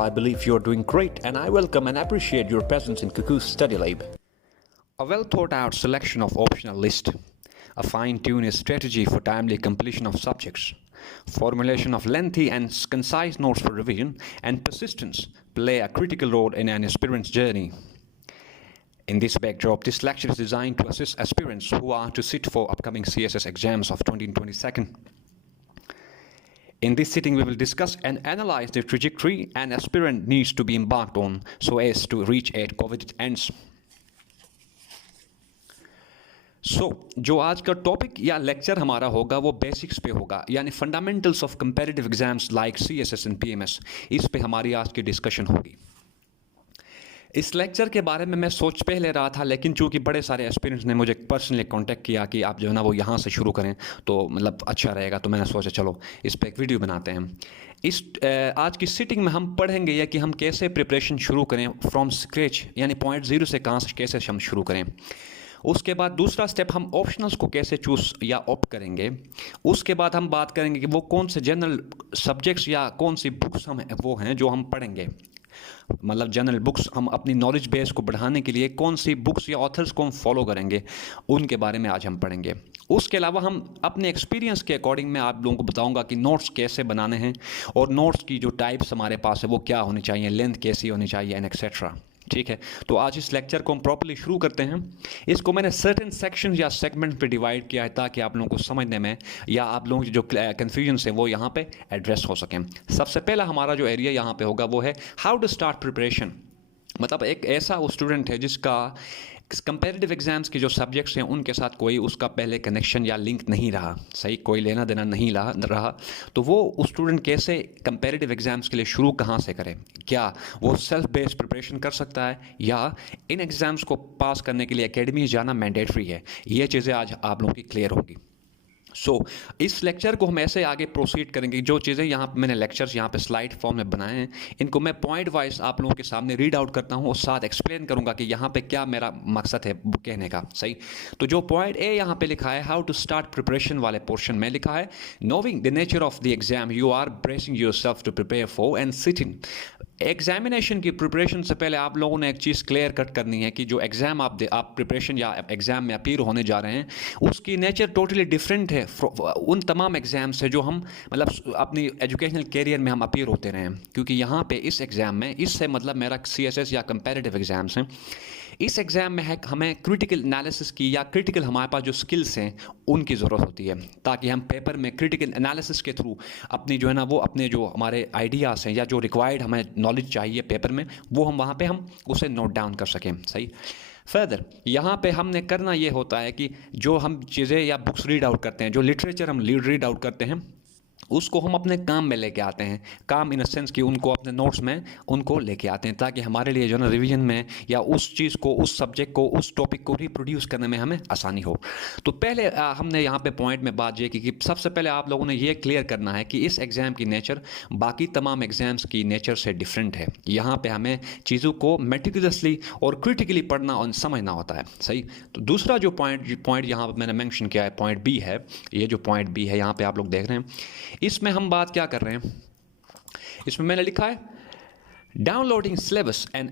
I believe you are doing great, and I welcome and appreciate your presence in Cuckoo's Study Lab. A well thought out selection of optional list, a fine tuned strategy for timely completion of subjects, formulation of lengthy and concise notes for revision, and persistence play a critical role in an aspirant's journey. In this backdrop, this lecture is designed to assist aspirants who are to sit for upcoming CSS exams of 2022. In this sitting, we will discuss and analyze the trajectory an aspirant needs to be embarked on so as to reach at coveted ends. जो आज का topic या lecture हमारा होगा वो basics पे होगा, यानी fundamentals of comparative exams like CSS and PMS। इस पे हमारी आज की डिस्कशन होगी। इस लेक्चर के बारे में मैं सोच पहले रहा था, लेकिन चूंकि बड़े सारे एस्पिरेंट्स ने मुझे पर्सनली कांटेक्ट किया कि आप जो है ना वो यहाँ से शुरू करें तो मतलब अच्छा रहेगा, तो मैंने सोचा चलो इस पर एक वीडियो बनाते हैं। इस आज की सिटिंग में हम पढ़ेंगे या कि हम कैसे प्रिपरेशन शुरू करें फ्रॉम स्क्रैच, यानी पॉइंट ज़ीरो से कहाँ से कैसे हम शुरू करें। उसके बाद दूसरा स्टेप हम ऑप्शनल्स को कैसे चूज़ या ऑप्ट करेंगे। उसके बाद हम बात करेंगे कि वो कौन से जनरल सब्जेक्ट्स या कौन सी बुक्स हम वो हैं जो हम पढ़ेंगे, मतलब जनरल बुक्स हम अपनी नॉलेज बेस को बढ़ाने के लिए कौन सी बुक्स या ऑथर्स को हम फॉलो करेंगे, उनके बारे में आज हम पढ़ेंगे। उसके अलावा हम अपने एक्सपीरियंस के अकॉर्डिंग मैं आप लोगों को बताऊंगा कि नोट्स कैसे बनाने हैं और नोट्स की जो टाइप्स हमारे पास है वो क्या होनी चाहिए, लेंथ कैसी होनी चाहिए एंड एक्सेट्रा। ठीक है, तो आज इस लेक्चर को हम प्रॉपर्ली शुरू करते हैं। इसको मैंने सर्टेन सेक्शन या सेगमेंट पे डिवाइड किया है ताकि आप लोगों को समझने में या आप लोगों की जो कन्फ्यूजन है वो यहाँ पे एड्रेस हो सकें। सबसे पहला हमारा जो एरिया यहाँ पे होगा वो है हाउ टू स्टार्ट प्रिपरेशन। मतलब एक ऐसा स्टूडेंट है जिसका कंपेरेटिव एग्जाम्स के जो सब्जेक्ट्स हैं उनके साथ कोई उसका पहले कनेक्शन या लिंक नहीं रहा, सही कोई लेना देना नहीं रहा, तो वो स्टूडेंट कैसे कंपेरेटिव एग्जाम्स के लिए शुरू कहाँ से करे। क्या वो सेल्फ बेस्ड प्रिपरेशन कर सकता है या इन एग्ज़ाम्स को पास करने के लिए एकेडमी जाना मैंडेटरी है। ये चीज़ें आज आप लोगों की क्लियर होगी। इस लेक्चर को हम ऐसे आगे प्रोसीड करेंगे। जो चीज़ें यहाँ पे मैंने लेक्चर्स यहाँ पे स्लाइड फॉर्म में बनाए हैं, इनको मैं पॉइंट वाइज आप लोगों के सामने रीड आउट करता हूँ और साथ एक्सप्लेन करूँगा कि यहाँ पे क्या मेरा मकसद है कहने का। सही, तो जो पॉइंट ए यहाँ पे लिखा है हाउ टू स्टार्ट प्रिपरेशन वाले पोर्शन में लिखा है knowing the nature of the exam you are bracing yourself to prepare for and sitting. Examination की प्रिपरेशन से पहले आप लोगों ने एक चीज़ क्लियर कट करनी है कि जो एग्ज़ाम आप प्रिपरेशन या एग्ज़ाम में अपीयर होने जा रहे हैं उसकी नेचर टोटली डिफरेंट है उन तमाम एग्ज़ाम से जो हम मतलब अपनी एजुकेशनल कैरियर में हम अपीयर होते रहे हैं। क्योंकि यहाँ पे इस एग्ज़ाम में, इससे मतलब मेरा CSS या कंपैरेटिव एग्ज़ाम्स हैं, इस एग्ज़ाम में है हमें क्रिटिकल एनालिसिस की या क्रिटिकल हमारे पास जो स्किल्स हैं उनकी ज़रूरत होती है ताकि हम पेपर में क्रिटिकल एनालिसिस के थ्रू अपनी जो है ना वो अपने जो हमारे आइडियाज़ हैं या जो रिक्वायर्ड हमें नॉलेज चाहिए पेपर में वो हम वहाँ पे हम उसे नोट डाउन कर सकें। सही, फर्दर यहाँ पे हमने करना ये होता है कि जो हम चीज़ें या बुक्स रीड आउट करते हैं, जो लिटरेचर हम रीड आउट करते हैं उसको हम अपने काम में लेके आते हैं। काम इन अ सेंस कि उनको अपने नोट्स में उनको लेके आते हैं ताकि हमारे लिए जो है ना रिवीजन में या उस चीज़ को, उस सब्जेक्ट को, उस टॉपिक को रिप्रोड्यूस करने में हमें आसानी हो। तो पहले हमने यहाँ पे पॉइंट में बात ये की कि सबसे पहले आप लोगों ने ये क्लियर करना है कि इस एग्ज़ाम की नेचर बाकी तमाम एग्ज़ाम्स की नेचर से डिफरेंट है। यहाँ पर हमें चीज़ों को मेटिकुलसली और क्रिटिकली पढ़ना और समझना होता है। सही, तो दूसरा जो पॉइंट यहाँ पर मैंने मैंशन किया है पॉइंट बी है, ये जो पॉइंट बी है यहाँ पर आप लोग देख रहे हैं, इसमें हम बात क्या कर रहे हैं, इसमें मैंने लिखा है downloading syllabus and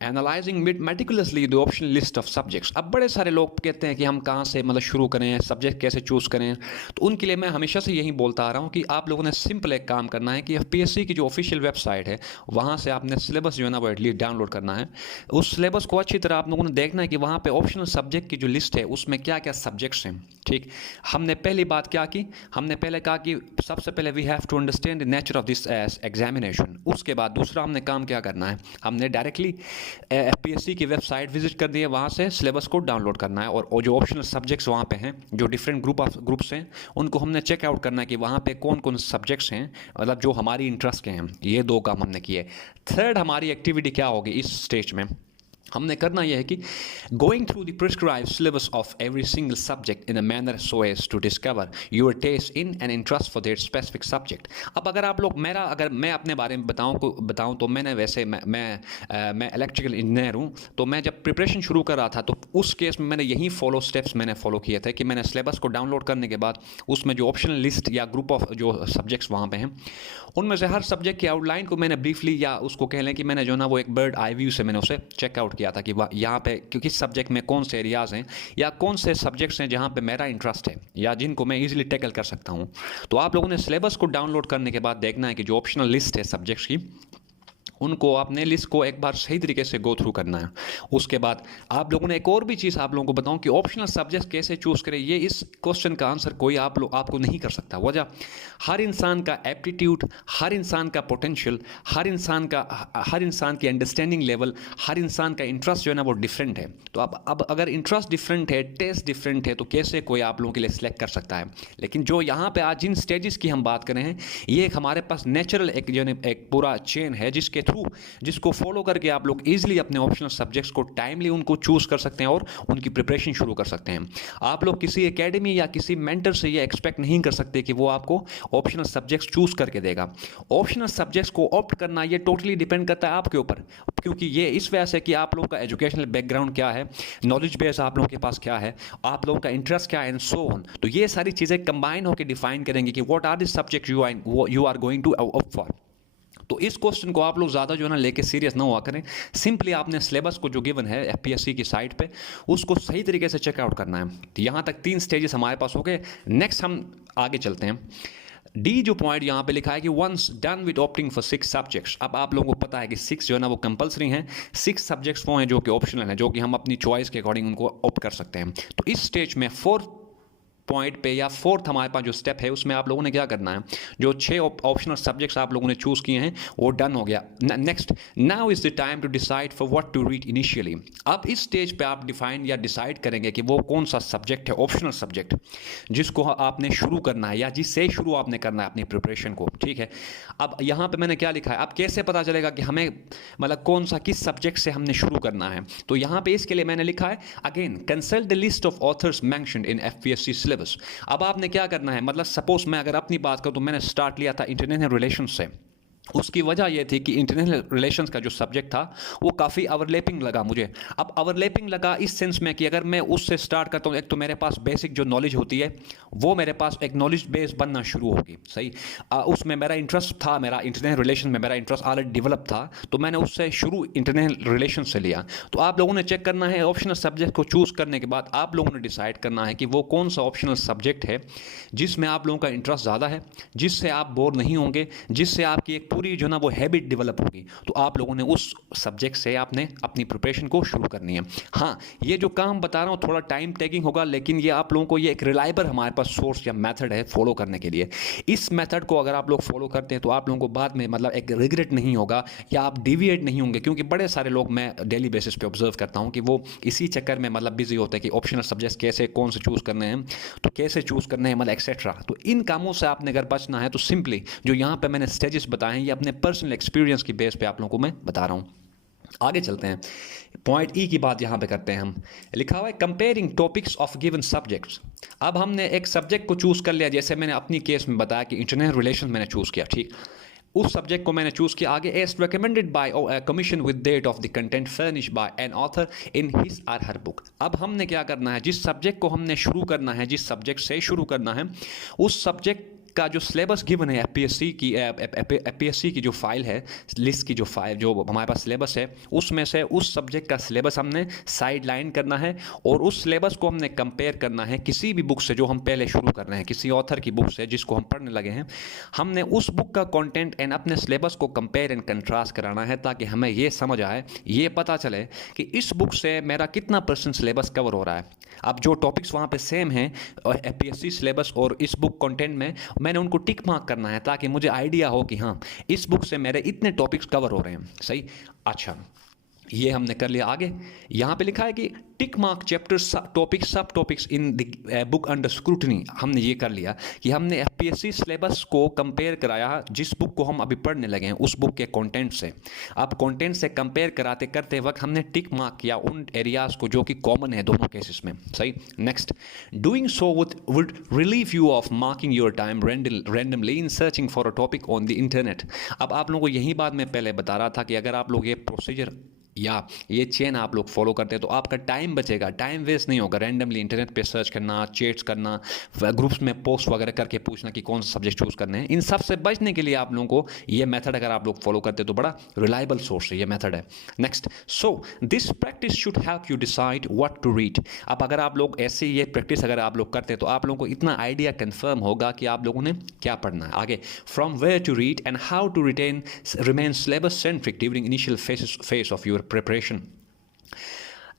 analysing meticulously the optional list of subjects. अब बड़े सारे लोग कहते हैं कि हम कहाँ से मतलब शुरू करें, सब्जेक्ट कैसे चूज़ करें, तो उनके लिए मैं हमेशा से यही बोलता आ रहा हूँ कि आप लोगों ने सिंपल एक काम करना है कि FPSC की जो ऑफिशियल वेबसाइट है वहाँ से आपने सिलेबस जो है ना वो एटलीस्ट डाउनलोड करना है। उस सिलेबस को अच्छी तरह आप लोगों ने देखना है कि वहाँ पर ऑप्शनल सब्जेक्ट की जो लिस्ट है उसमें क्या क्या सब्जेक्ट्स हैं। ठीक, हमने पहली बात क्या की, हमने पहले कहा कि सबसे पहले we have to understand the nature of this examination. उसके बाद दूसरा हमने काम क्या करना है, हमने डायरेक्टली FPSC की वेबसाइट विजिट कर दी है, वहाँ से सिलेबस को डाउनलोड करना है और जो ऑप्शनल सब्जेक्ट्स वहाँ पे हैं, जो डिफरेंट ग्रुप्स हैं, उनको हमने चेकआउट करना है कि वहाँ पे कौन कौन सब्जेक्ट्स हैं मतलब जो हमारी इंटरेस्ट के हैं। ये दो काम हमने किए। थर्ड हमारी एक्टिविटी क्या होगी इस स्टेज में, हमने करना यह है कि going through the prescribe syllabus of every single subject in a manner so as to discover your taste in and interest for that specific subject. अब अगर आप लोग अगर मैं अपने बारे में बताऊं तो मैंने वैसे मैं इलेक्ट्रिकल इंजीनियर हूं, तो मैं जब प्रिपरेशन शुरू कर रहा था तो उस केस में मैंने यही स्टेप्स मैंने फॉलो किए थे कि मैंने सिलेबस को डाउनलोड करने के बाद उसमें जो ऑप्शनल लिस्ट या ग्रुप ऑफ जो सब्जेक्ट्स वहाँ पे हैं उनमें से हर सब्जेक्ट की आउटलाइन को मैंने ब्रीफली, या उसको कह लें कि मैंने जो ना वो एक बर्ड आई व्यू से मैंने उसे चेकआउट किया था कि यहाँ पे किस सब्जेक्ट में कौन से एरियाज़ हैं या कौन से सब्जेक्ट्स हैं जहाँ पे मेरा इंटरेस्ट है या जिनको मैं इजीली टैकल कर सकता हूँ। तो आप लोगों ने सिलेबस को डाउनलोड करने के बाद देखना है कि जो ऑप्शनल लिस्ट है सब्जेक्ट्स की, उनको अपने लिस्ट को एक बार सही तरीके से गो थ्रू करना है। उसके बाद आप लोगों ने एक और भी चीज़ आप लोगों को बताऊं कि ऑप्शनल सब्जेक्ट कैसे चूज़ करें। ये इस क्वेश्चन का आंसर कोई आपको नहीं कर सकता। वजह, हर इंसान का एप्टीट्यूड, हर इंसान का पोटेंशियल, हर इंसान की अंडरस्टैंडिंग लेवल, हर इंसान का इंटरेस्ट जो है ना वो डिफरेंट है। तो अब अगर इंटरेस्ट डिफरेंट है, टेस्ट डिफरेंट है, तो कैसे कोई आप लोगों के लिए सिलेक्ट कर सकता है। लेकिन जो यहाँ पे आज जिन स्टेजेस की हम बात कर रहे हैं, ये एक हमारे पास नेचुरल एक पूरा चेन है जिसको फॉलो करके आप लोग इजीली अपने ऑप्शनल सब्जेक्ट्स को टाइमली उनको चूज कर सकते हैं और उनकी प्रिपरेशन शुरू कर सकते हैं। आप लोग किसी एकेडमी या किसी मेंटर से ये एक्सपेक्ट नहीं कर सकते कि वो आपको ऑप्शनल सब्जेक्ट्स चूज करके देगा। ऑप्शनल सब्जेक्ट्स को ऑप्ट करना ये टोटली डिपेंड करता है आपके ऊपर, क्योंकि ये इस वजह से कि आप लोगों का एजुकेशनल बैकग्राउंड क्या है, नॉलेज बेस आप लोगों के पास क्या है, आप लोगों का इंटरेस्ट क्या है, एंड सो ऑन। तो ये सारी चीज़ें कंबाइन होकर डिफाइन करेंगे कि what are the subject you are going to opt for. तो इस क्वेश्चन को आप लोग ज़्यादा जो है ना लेके सीरियस ना हुआ करें। सिंपली आपने सिलेबस को जो गिवन है एफपीएससी की साइट पे उसको सही तरीके से चेकआउट करना है। तो यहाँ तक 3 स्टेजेस हमारे पास हो गए। नेक्स्ट हम आगे चलते हैं। डी जो पॉइंट यहाँ पे लिखा है कि once done with opting for 6 subjects. अब आप लोगों को पता है कि 6 जो है ना वो कंपलसरी हैं, 6 सब्जेक्ट्स वो हैं जो कि ऑप्शनल हैं, जो कि हम अपनी चॉइस के अकॉर्डिंग उनको ऑप्ट कर सकते हैं। तो इस स्टेज में 4th पॉइंट पे या 4th हमारे पास जो स्टेप है उसमें आप लोगों ने क्या करना है, जो 6 ऑप्शनल सब्जेक्ट्स आप लोगों ने चूज किए हैं वो डन हो गया। Next, now is the time to decide for what to read initially. अब इस स्टेज पे आप डिफाइन या डिसाइड करेंगे कि वो कौन सा सब्जेक्ट है, ऑप्शनल सब्जेक्ट, जिसको आपने शुरू करना है या जिससे शुरू आपने करना है अपनी प्रिपरेशन को। ठीक है, अब यहाँ पे मैंने क्या लिखा है, अब कैसे पता चलेगा कि हमें मतलब कौन सा किस सब्जेक्ट से हमने शुरू करना है। तो यहाँ पे इसके लिए मैंने लिखा है, again consult the list of authors mentioned in FPSC syllabus. अब आपने क्या करना है, मतलब सपोज मैं अगर अपनी बात करूं तो मैंने स्टार्ट लिया था इंटरनेशनल रिलेशंस से। उसकी वजह यह थी कि इंटरनेशनल रिलेशंस का जो सब्जेक्ट था वो काफ़ी ओवरलैपिंग लगा मुझे। अब ओवरलैपिंग लगा इस सेंस में कि अगर मैं उससे स्टार्ट करता हूँ, एक तो मेरे पास बेसिक जो नॉलेज होती है वो मेरे पास एक नॉलेज बेस बनना शुरू होगी। सही, उसमें मेरा इंटरेस्ट था, मेरा इंटरनेशनल रिलेशन में मेरा इंटरेस्ट ऑलरेडी डेवलप था, तो मैंने उससे शुरू इंटरनेशनल रिलेशन से लिया। तो आप लोगों ने चेक करना है, ऑप्शनल सब्जेक्ट को चूज़ करने के बाद आप लोगों ने डिसाइड करना है कि वो कौन सा ऑप्शनल सब्जेक्ट है जिसमें आप लोगों का इंटरेस्ट ज़्यादा है, जिससे आप बोर नहीं होंगे, जिससे आपकी एक पूरी जो ना वो हैबिट डेवलप होगी। तो आप लोगों ने उस सब्जेक्ट से आपने अपनी प्रिपरेशन को शुरू करनी है। हाँ, ये जो काम बता रहा हूँ थोड़ा टाइम टेकिंग होगा, लेकिन ये आप लोगों को ये एक रिलायबल हमारे पास सोर्स या मेथड है फॉलो करने के लिए। इस मेथड को अगर आप लोग फॉलो करते हैं तो आप लोगों को बाद में मतलब एक रिग्रेट नहीं होगा या आप डिविएट नहीं होंगे, क्योंकि बड़े सारे लोग मैं डेली बेसिस पे ऑब्जर्व करता हूँ कि वो इसी चक्कर में मतलब बिजी होते हैं कि ऑप्शनल सब्जेक्ट कैसे कौन से चूज़ करने हैं, तो कैसे चूज़ करने हैं, मतलब एक्सेट्रा। तो इन कामों से आपने अगर बचना है तो सिंपली जो यहाँ पे मैंने स्टेजेस बताए हैं ये अपने पर्सनल एक्सपीरियंस की बेस पे आप लोगों को मैं बता रहा हूँ। आगे चलते हैं, पॉइंट ई की बात यहाँ पे करते हैं हम। लिखा हुआ है comparing topics of given subjects. अब हमने एक सब्जेक्ट को चूज़ कर लिया, जैसे मैंने अपनी केस में बताया कि इंटरनेशनल रिलेशन मैंने चूज़ किया। ठीक, उस सब्जेक्ट को मैंने चूज़ किया। आगे, as recommended by commission with that of the content furnished by an author in his or her book. अब हमने क्या करना है, जिस सब्जेक्ट को हमने शुरू करना है, जिस सब्जेक्ट से शुरू करना है, उस सब्जेक्ट का जो सिलेबस गिवन है एफपीएससी की जो फाइल है, लिस्ट की जो फाइल जो हमारे पास सिलेबस है, उसमें से उस सब्जेक्ट का सिलेबस हमने साइड लाइन करना है और उस सिलेबस को हमने कंपेयर करना है किसी भी बुक से जो हम पहले शुरू कर रहे हैं, किसी ऑथर की बुक से जिसको हम पढ़ने लगे हैं। हमने उस बुक का कंटेंट एंड अपने सिलेबस को कंपेयर एंड कंट्रास्ट कराना है, ताकि हमें ये समझ आए, ये पता चले कि इस बुक से मेरा कितना % सिलेबस कवर हो रहा है। अब जो टॉपिक्स वहाँ पे सेम हैं एफपीएससी सिलेबस और इस बुक कंटेंट में, मैंने उनको टिक मार्क करना है ताकि मुझे आइडिया हो कि हाँ इस बुक से मेरे इतने टॉपिक्स कवर हो रहे हैं। सही, अच्छा, ये हमने कर लिया। आगे यहाँ पे लिखा है कि टिक मार्क चैप्टर्स टॉपिक सब topics in the book under scrutiny, हमने ये कर लिया कि हमने एफपीएससी सिलेबस को कंपेयर कराया जिस बुक को हम अभी पढ़ने लगे हैं उस बुक के कंटेंट से। अब कंटेंट से कंपेयर कराते करते वक्त हमने टिक मार्क किया उन एरियाज को जो कि कॉमन है दोनों केसेस में, सही। Next, doing so would relieve you of marking your time randomly in searching for a topic on the internet. अब आप लोगों को यही बात मैं पहले बता रहा था कि अगर आप लोग ये प्रोसीजर या ये चेन आप लोग फॉलो करते हैं तो आपका टाइम बचेगा, टाइम वेस्ट नहीं होगा। रैंडमली इंटरनेट पे सर्च करना, चैट्स करना, ग्रुप्स में पोस्ट वगैरह करके पूछना कि कौन सा सब्जेक्ट चूज़ करने हैं, इन सब से बचने के लिए आप लोगों को ये मेथड अगर आप लोग फॉलो करते हैं तो बड़ा रिलायबल सोर्स है ये मेथड है। Next, so this practice should help you decide what to read. अब अगर आप लोग ऐसे ये प्रैक्टिस अगर आप लोग करते हैं तो आप लोगों को इतना आइडिया कंफर्म होगा कि आप लोगों ने क्या पढ़ना है। आगे, from where to read and how to remain syllabus centric during initial phase of your preparation.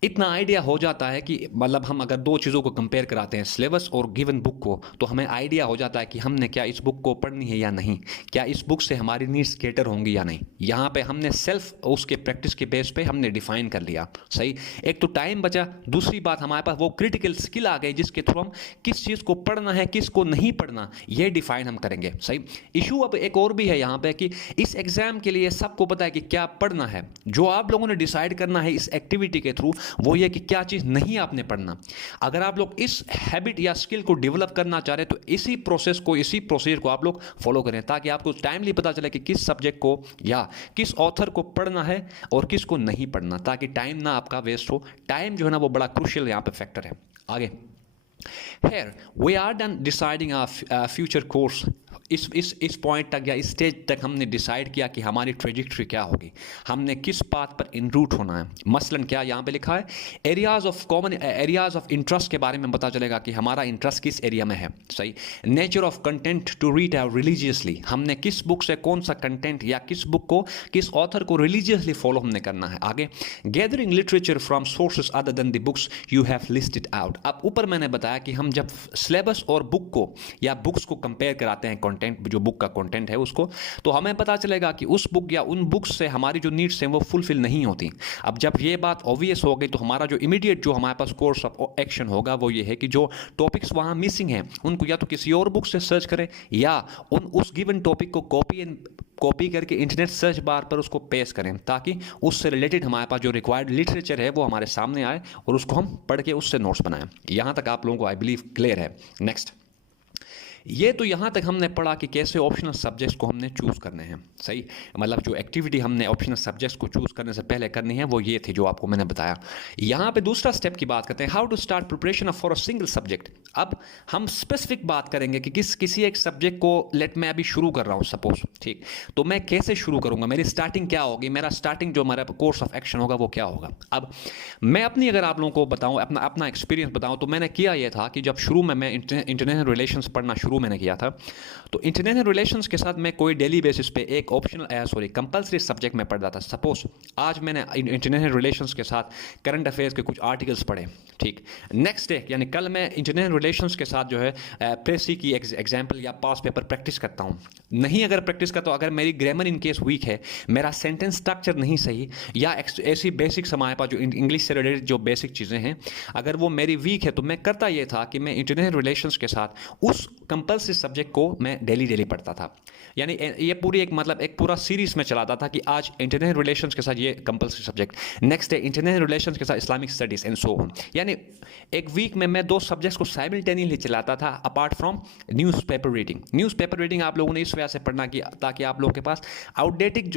इतना आइडिया हो जाता है कि मतलब हम अगर दो चीज़ों को कंपेयर कराते हैं सिलेबस और गिवन बुक को तो हमें आइडिया हो जाता है कि हमने क्या इस बुक को पढ़नी है या नहीं, क्या इस बुक से हमारी नीड्स कैटर होंगी या नहीं। यहाँ पे हमने सेल्फ उसके प्रैक्टिस के बेस पे हमने डिफाइन कर लिया, सही। एक तो टाइम बचा, दूसरी बात हमारे पास वो क्रिटिकल स्किल आ गई जिसके थ्रू हम किस चीज़ को पढ़ना है किस को नहीं पढ़ना ये डिफाइन हम करेंगे, सही। इशू अब एक और भी है यहाँ पे कि इस एग्जाम के लिए सबको पता है कि क्या पढ़ना है, जो आप लोगों ने डिसाइड करना है इस एक्टिविटी के थ्रू वो ये कि क्या चीज़ नहीं आपने पढ़ना। अगर आप लोग इस हैबिट या स्किल को डेवलप करना चाह रहे हैं तो इसी प्रोसेस को आप लोग फॉलो करें ताकि आपको टाइमली पता चले कि किस सब्जेक्ट को या किस ऑथर को पढ़ना है और किस को नहीं पढ़ना, ताकि टाइम ना आपका वेस्ट हो। टाइम जो है ना वो बड़ा क्रूशियल यहाँ पे फैक्टर है। आगे, Here we are done deciding our future course। इस पॉइंट तक या इस स्टेज तक हमने डिसाइड किया कि हमारी ट्रेजेक्ट्री क्या होगी, हमने किस पाथ पर इन रूट होना है। मसलन क्या यहाँ पे लिखा है, एरियाज ऑफ इंटरेस्ट के बारे में पता चलेगा कि हमारा इंटरेस्ट किस एरिया में है, सही। Nature of content to read religiously, हमने किस बुक से कौन सा कंटेंट या किस बुक को किस ऑथर को रिलीजियसली फॉलो हमने करना है। आगे, gathering literature from sources other than the books you have listed out. अब ऊपर मैंने बताया कि हम जब सिलेबस और बुक को या बुक्स को कंपेयर कराते हैं कंटेंट, जो बुक का कंटेंट है उसको, तो हमें पता चलेगा कि उस बुक या उन बुक्स से हमारी जो नीड्स हैं वो फुलफिल नहीं होती। अब जब ये बात ऑब्वियस हो गई तो हमारा जो इमीडिएट जो हमारे पास कोर्स ऑफ एक्शन होगा वो ये है कि जो टॉपिक्स वहाँ मिसिंग हैं उनको या तो किसी और बुक से सर्च करें या उस गिवन टॉपिक को कॉपी करके इंटरनेट सर्च बार पर उसको पेस्ट करें ताकि उससे रिलेटेड हमारे पास जो रिक्वायर्ड लिटरेचर है वो हमारे सामने आए और उसको हम पढ़ के उससे नोट्स बनाएं। यहाँ तक आप लोगों को आई बिलीव क्लियर है। नेक्स्ट, ये तो यहाँ तक हमने पढ़ा कि कैसे ऑप्शनल सब्जेक्ट्स को हमने चूज़ करने हैं, सही। मतलब जो एक्टिविटी हमने ऑप्शनल सब्जेक्ट्स को चूज़ करने से पहले करनी है वो ये थी जो आपको मैंने बताया। यहाँ पे दूसरा स्टेप की बात करते हैं, how to start preparation for a single subject. अब हम स्पेसिफिक बात करेंगे कि किसी एक सब्जेक्ट को मैं अभी शुरू कर रहा हूँ सपोज, ठीक, तो मैं कैसे शुरू करूँगा, मेरी स्टार्टिंग क्या होगी, मेरा स्टार्टिंग जो मेरा कोर्स ऑफ एक्शन होगा वो क्या होगा। अब मैं अपनी अगर आप लोगों को बताऊँ अपना एक्सपीरियंस बताऊँ तो मैंने किया ये था कि जब शुरू में मैं इंटरनेशनल रिलेशंस पढ़ना शुरू मैंने किया था तो इंटरनेशनल रिलेशंस के साथ मैं कोई डेली बेसिस पे एक कंपलसरी सब्जेक्ट में पढ़ता था। सपोज आज मैंने इंटरनेशनल रिलेशंस के साथ करंट अफेयर्स के कुछ आर्टिकल्स पढ़े, ठीक, नेक्स्ट डे यानी कल मैं इंटरनेशनल रिलेशंस के साथ जो है प्रेसी की एग्जाम्पल या पास पेपर प्रैक्टिस करता हूँ। नहीं अगर प्रैक्टिस करता हूँ, अगर मेरी ग्रामर इन केस वीक है, मेरा सेंटेंस स्ट्रक्चर नहीं सही या ऐसी बेसिक्स हमारे पास जो इंग्लिश से रिलेटेड जो बेसिक चीज़ें हैं अगर वो मेरी वीक है तो मैं करता ये था कि मैं इंटरनेशनल रिलेशंस के साथ उस कंपलसरी सब्जेक्ट को मैं डेली पढ़ता था। यानी ये पूरी एक पूरा सीरीज में चलाता था कि आज इंटरनेशनल रिलेशंस के साथ ये compulsory subject, next day international relations के साथ Islamic studies and so on. यानी एक वीक में मैं 2 सब्जेक्ट्स को साइमल्टेनियसली चलाता था apart from newspaper reading. Newspaper reading आप लोगों ने इस वजह से पढ़ना कि ताकि आप लोगों के पास अपडेटेड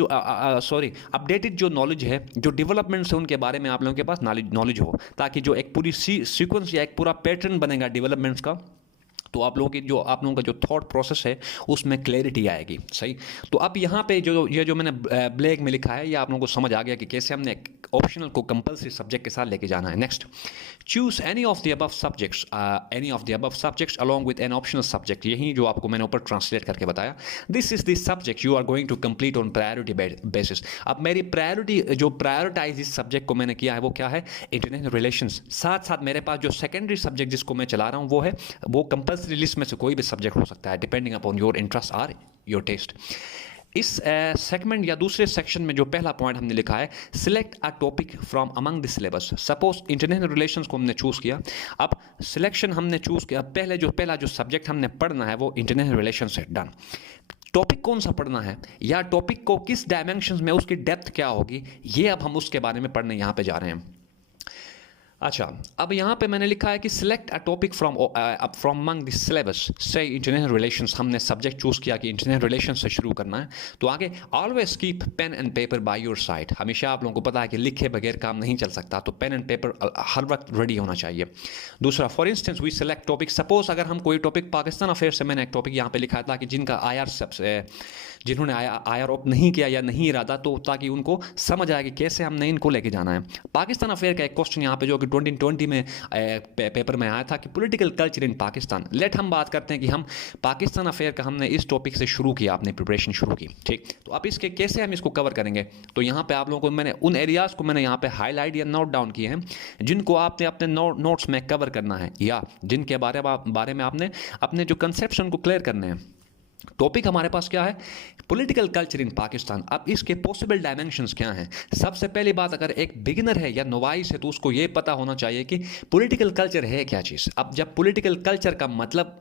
जो नॉलेज है, जो डेवलपमेंट्स है उनके बारे में आप लोगों के पास नॉलेज हो, ताकि जो एक पूरी सीक्वेंस या एक पूरा पैटर्न बनेगा डेवलपमेंट्स का तो आप लोगों का जो थॉट प्रोसेस है उसमें क्लैरिटी आएगी, सही। तो अब यहाँ पे जो मैंने ब्लैक में लिखा है ये आप लोगों को समझ आ गया कि कैसे हमने ऑप्शनल को कंपलसरी सब्जेक्ट के साथ लेके जाना है। Next, choose any of the above subjects along with an optional subject. यही जो आपको मैंने ऊपर ट्रांसलेट करके बताया, this is the subject you are going to complete on priority basis. अब मेरी प्रायोरिटाइज इस सब्जेक्ट को मैंने किया है वो क्या है, इंटरनेशनल रिलेशंस। साथ साथ मेरे पास जो सेकेंडरी सब्जेक्ट जिसको मैं चला रहा हूँ वो कंपलसरी लिस्ट में से कोई भी सब्जेक्ट हो सकता है depending upon your interest or your taste. इस सेगमेंट या दूसरे सेक्शन में जो पहला पॉइंट हमने लिखा है, select a topic from among the syllabus. Suppose international relations को हमने चूज़ किया, अब सिलेक्शन हमने चूज़ किया, पहला जो सब्जेक्ट हमने पढ़ना है वो इंटरनेशनल रिलेशंस है, डन। टॉपिक कौन सा पढ़ना है या टॉपिक को किस डायमेंशंस में, उसकी डेप्थ क्या होगी, ये अब हम उसके बारे में पढ़ने यहाँ पे जा रहे हैं। अच्छा, अब यहाँ पे मैंने लिखा है कि select a topic from among the syllabus से इंटरनेशनल रिलेशंस, हमने सब्जेक्ट चूज़ किया कि इंटरनेशनल रिलेशंस से शुरू करना है। तो आगे always keep pen and paper by your side, हमेशा आप लोगों को पता है कि लिखे बगैर काम नहीं चल सकता, तो पेन एंड पेपर हर वक्त रेडी होना चाहिए। दूसरा, for instance we select topic, suppose अगर हम कोई टॉपिक पाकिस्तान अफेयर से, मैंने एक टॉपिक यहाँ पे लिखा था कि जिनका जिन्होंने आईआर ऑप्ट नहीं किया या नहीं इरादा, तो ताकि उनको समझ आए कि कैसे हमने इनको लेके जाना है। पाकिस्तान अफेयर का एक क्वेश्चन यहाँ पे जो कि 2020 में पेपर में आया था कि political culture in Pakistan. Let हम बात करते हैं कि हम पाकिस्तान अफेयर का हमने इस टॉपिक से शुरू किया, अपनी प्रिपरेशन शुरू की, ठीक। तो अब इसके कैसे हम इसको कवर करेंगे, तो यहाँ पे आप लोगों को मैंने उन एरियाज़ को मैंने यहाँ पे हाईलाइट या नोट डाउन किए हैं जिनको आपने अपने नोट्स में कवर करना है, या जिनके बारे में आपने अपने जो कंसेप्शन को क्लियर करने हैं। टॉपिक हमारे पास क्या है, पॉलिटिकल कल्चर इन पाकिस्तान। अब इसके पॉसिबल डायमेंशंस क्या हैं। सबसे पहली बात, अगर एक बिगिनर है या नोवाइस है तो उसको ये पता होना चाहिए कि पॉलिटिकल कल्चर है क्या चीज़। अब जब पॉलिटिकल कल्चर का मतलब,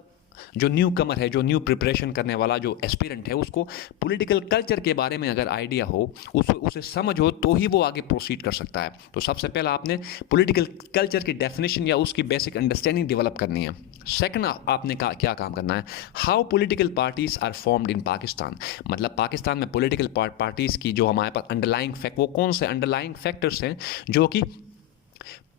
जो न्यू कमर है, जो न्यू प्रिपरेशन करने वाला जो एस्पिरेंट है, उसको पॉलिटिकल कल्चर के बारे में अगर आइडिया हो, उसे समझ हो, तो ही वो आगे प्रोसीड कर सकता है। तो सबसे पहला आपने पॉलिटिकल कल्चर की डेफिनेशन या उसकी बेसिक अंडरस्टैंडिंग डेवलप करनी है। सेकंड, आपने क्या काम करना है, how political parties are formed in Pakistan, मतलब पाकिस्तान में पॉलिटिकल पार्टीज की जो हमारे पास अंडरलाइंग फैक्ट, वो कौन से अंडरलाइंग फैक्टर्स हैं जो कि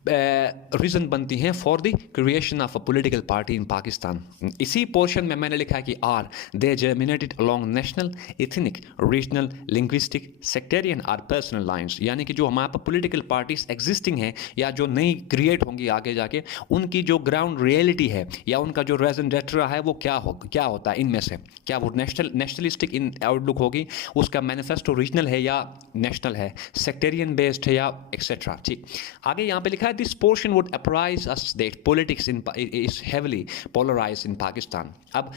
रीज़न बनती हैं for the creation of a political party in Pakistan. इसी पोर्शन में मैंने लिखा है कि are they germinated along national, ethnic, regional, linguistic, sectarian or personal lines, यानी कि जो हमारे पास पॉलिटिकल पार्टीज एग्जिस्टिंग हैं या जो नई क्रिएट होंगी आगे जाके, उनकी जो ग्राउंड रियलिटी है या उनका जो रेजन डेट्रा है वो क्या होता है इनमें से, क्या वो नेशनलिस्टिक इन आउटलुक होगी, उसका मैनिफेस्टो रीजनल है या नेशनल है, सेक्टेरियन बेस्ड है या एक्सेट्रा, ठीक। आगे यहाँ पे लिखा है this portion would apprise us that politics is heavily polarized in Pakistan। अब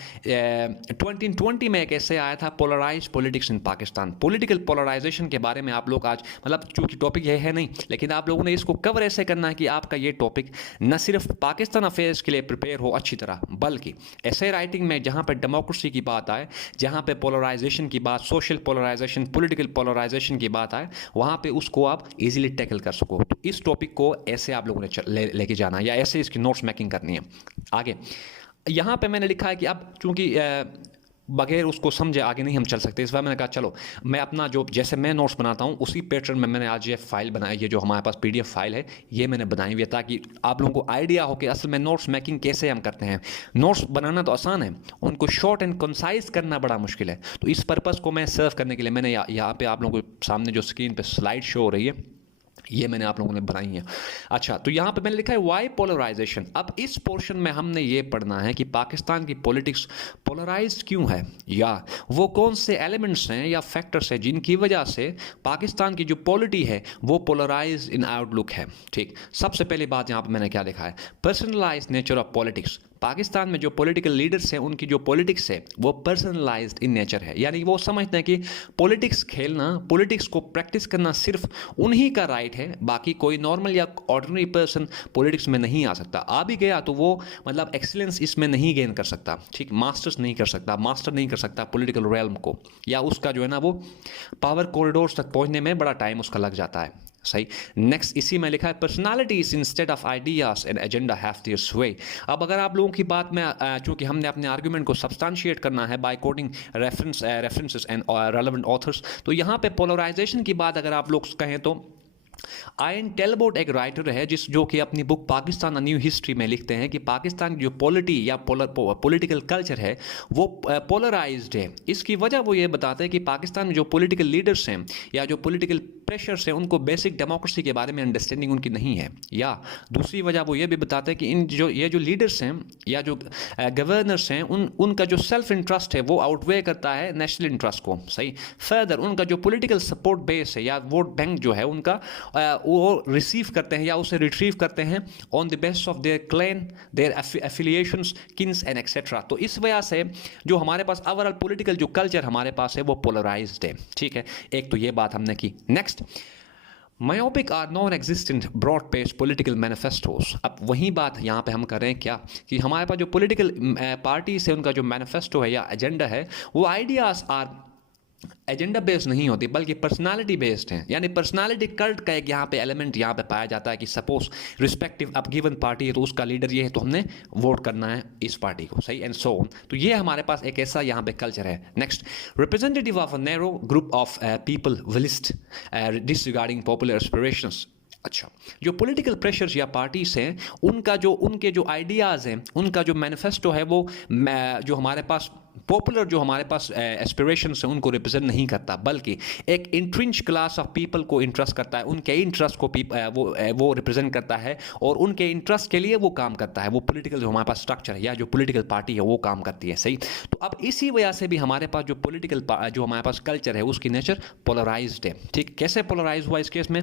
2020 में एक ऐसे आया था, polarize politics in Pakistan. Political polarization के बारे में आप लोग आज, मतलब चूंकि टॉपिक ये है नहीं, लेकिन आप लोगों ने इसको कवर ऐसे करना है कि आपका ये टॉपिक न सिर्फ पाकिस्तान अफेयर्स के लिए प्रिपेयर हो अच्छी तरह, बल्कि ऐसे राइटिंग में जहाँ पर डेमोक्रेसी की बात आए, जहाँ पे पोलराइजेशन की बात, सोशल पोलराइजेशन, पॉलिटिकल पोलराइजेशन की बात आए, वहाँ पे उसको आप इजीली टैकल कर सको। तो इस टॉपिक को ऐसे आप लोगों ने लेके जाना है या ऐसे इसकी नोट्स मेकिंग करनी है। आगे यहाँ पे मैंने लिखा है कि अब चूंकि बगैर उसको समझे आगे नहीं हम चल सकते, इस बार मैंने कहा चलो मैं अपना जो, जैसे मैं नोट्स बनाता हूँ उसी पैटर्न में मैंने आज ये फाइल बनाई, ये जो हमारे पास PDF फाइल है ये मैंने बनाई हुई है, ताकि आप लोगों को आइडिया हो कि असल में नोट्स मेकिंग कैसे हम करते हैं। नोट्स बनाना तो आसान है, उनको शॉर्ट एंड कंसाइज करना बड़ा मुश्किल है। तो इस पर्पज़ को मैं सर्व करने के लिए मैंने यहाँ पे आप लोगों के सामने जो स्क्रीन पर स्लाइड शो हो रही है, ये मैंने आप लोगों ने बनाई है। अच्छा, तो यहाँ पे मैंने लिखा है वाई पोलराइजेशन। अब इस पोर्शन में हमने ये पढ़ना है कि पाकिस्तान की पॉलिटिक्स पोलराइज्ड क्यों है, या वो कौन से एलिमेंट्स हैं या फैक्टर्स हैं जिनकी वजह से पाकिस्तान की जो पॉलिटी है वो पोलराइज इन आउटलुक है, ठीक। सबसे पहली बात यहाँ पे मैंने क्या लिखा है, personalised nature of politics. Pakistan में जो पॉलिटिकल लीडर्स हैं उनकी जो पॉलिटिक्स है वो पर्सनलाइज्ड इन नेचर है, यानी वो समझते हैं कि पॉलिटिक्स खेलना, पॉलिटिक्स को प्रैक्टिस करना सिर्फ उन्हीं का राइट है, बाकी कोई नॉर्मल या ऑर्डिनरी पर्सन पॉलिटिक्स में नहीं आ सकता। आ भी गया तो वो मतलब एक्सीलेंस इसमें नहीं गेन कर सकता, ठीक, मास्टर नहीं कर सकता पॉलिटिकल रेल्म को, या उसका जो है ना वो पावर कॉरिडोर्स तक पहुंचने में बड़ा टाइम उसका लग जाता है, सही। नेक्स्ट इसी में लिखा है personalities instead of ideas and agenda have their स्वे। अब अगर आप लोगों की बात में, चूंकि हमने अपने आर्गुमेंट को सब्सटेंशिएट करना है by quoting references and relevant authors, तो यहाँ पे पोलराइजेशन की बात अगर आप लोग कहें तो आयन टेलबोट एक राइटर है जो कि अपनी book Pakistan a new history में लिखते हैं कि पाकिस्तान की जो पॉलिटी या पॉलिटिकल कल्चर है वो पोलराइज्ड है। इसकी वजह वो ये बताते हैं कि पाकिस्तान में जो पॉलिटिकल लीडर्स हैं या जो पॉलिटिकल प्रेशर्स हैं उनको बेसिक डेमोक्रेसी के बारे में अंडरस्टैंडिंग उनकी नहीं है, या दूसरी वजह वो ये भी बताते हैं कि ये जो लीडर्स हैं या जो गवर्नर्स हैं उनका जो सेल्फ इंटरेस्ट है वो आउटवे करता है नेशनल इंटरेस्ट को, सही। फर्दर उनका जो पॉलिटिकल सपोर्ट बेस है या वोट बैंक जो है उनका वो रिसीव करते हैं या उसे रिट्रीव करते हैं on the base of their clan, their affiliations, kins and etcetera. तो इस वजह से जो हमारे पास ओवरऑल पॉलिटिकल जो कल्चर हमारे पास है वो पोलराइज्ड है, ठीक है। एक तो ये बात हमने की। Next, myopic or non existent broad based political manifestos. अब वही बात यहाँ पे हम कर रहे हैं क्या कि हमारे पास जो पॉलिटिकल पार्टीज है उनका जो मैनिफेस्टो है या एजेंडा है वो आइडियाज आर एजेंडा बेस्ड नहीं होती बल्कि पर्सनालिटी बेस्ड है। यानी पर्सनालिटी कल्ट का एक यहाँ पे एलिमेंट यहाँ पे पाया जाता है कि सपोज रिस्पेक्टिव अब गिवन पार्टी है तो उसका लीडर ये है तो हमने वोट करना है इस पार्टी को, सही, एंड सो ऑन। तो ये हमारे पास एक ऐसा यहाँ पे कल्चर है। Next, representative of a narrow group of people विलिस्ट डिसरिगार्डिंग पॉपुलर एस्पिरेशंस। अच्छा, जो पॉलिटिकल प्रेशर्स या पार्टीज हैं उनके जो आइडियाज़ हैं, उनका जो मैनिफेस्टो है वो जो हमारे पास पॉपुलर जो हमारे पास एस्पिरेशंस हैं उनको रिप्रेजेंट नहीं करता बल्कि एक इंट्रेंच क्लास ऑफ पीपल को इंटरेस्ट करता है, उनके इंटरेस्ट को वो रिप्रेजेंट करता है और उनके इंटरेस्ट के लिए वो काम करता है। वो पॉलिटिकल जो हमारे पास स्ट्रक्चर है या जो पॉलिटिकल पार्टी है वो काम करती है, सही। तो अब इसी वजह से भी हमारे पास जो पॉलिटिकल जो हमारे पास कल्चर है उसकी नेचर पोलराइज्ड है, ठीक। कैसे पोलराइज हुआ इस केस में?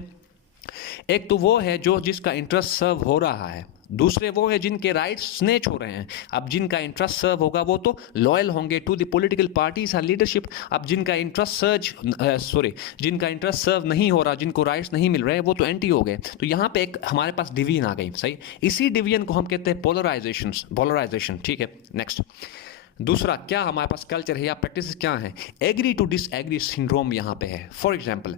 एक तो वो है जो जिसका इंटरेस्ट सर्व हो रहा है, दूसरे वो है जिनके राइट्स स्नेच हो रहे हैं। अब जिनका इंटरेस्ट सर्व होगा वो तो लॉयल होंगे टू द पॉलिटिकल पार्टीज और लीडरशिप। अब जिनका इंटरेस्ट सर्व नहीं हो रहा, जिनको राइट्स नहीं मिल रहे वो तो एंटी हो गए। तो यहाँ पे एक हमारे पास डिवीजन आ गई, सही। इसी डिवीजन को हम कहते हैं पोलराइजेशन, ठीक है। नेक्स्ट, दूसरा क्या हमारे पास कल्चर है या प्रैक्टिस क्या है? एग्री टू डिसएग्री सिंड्रोम यहाँ पे है। फॉर एग्जांपल,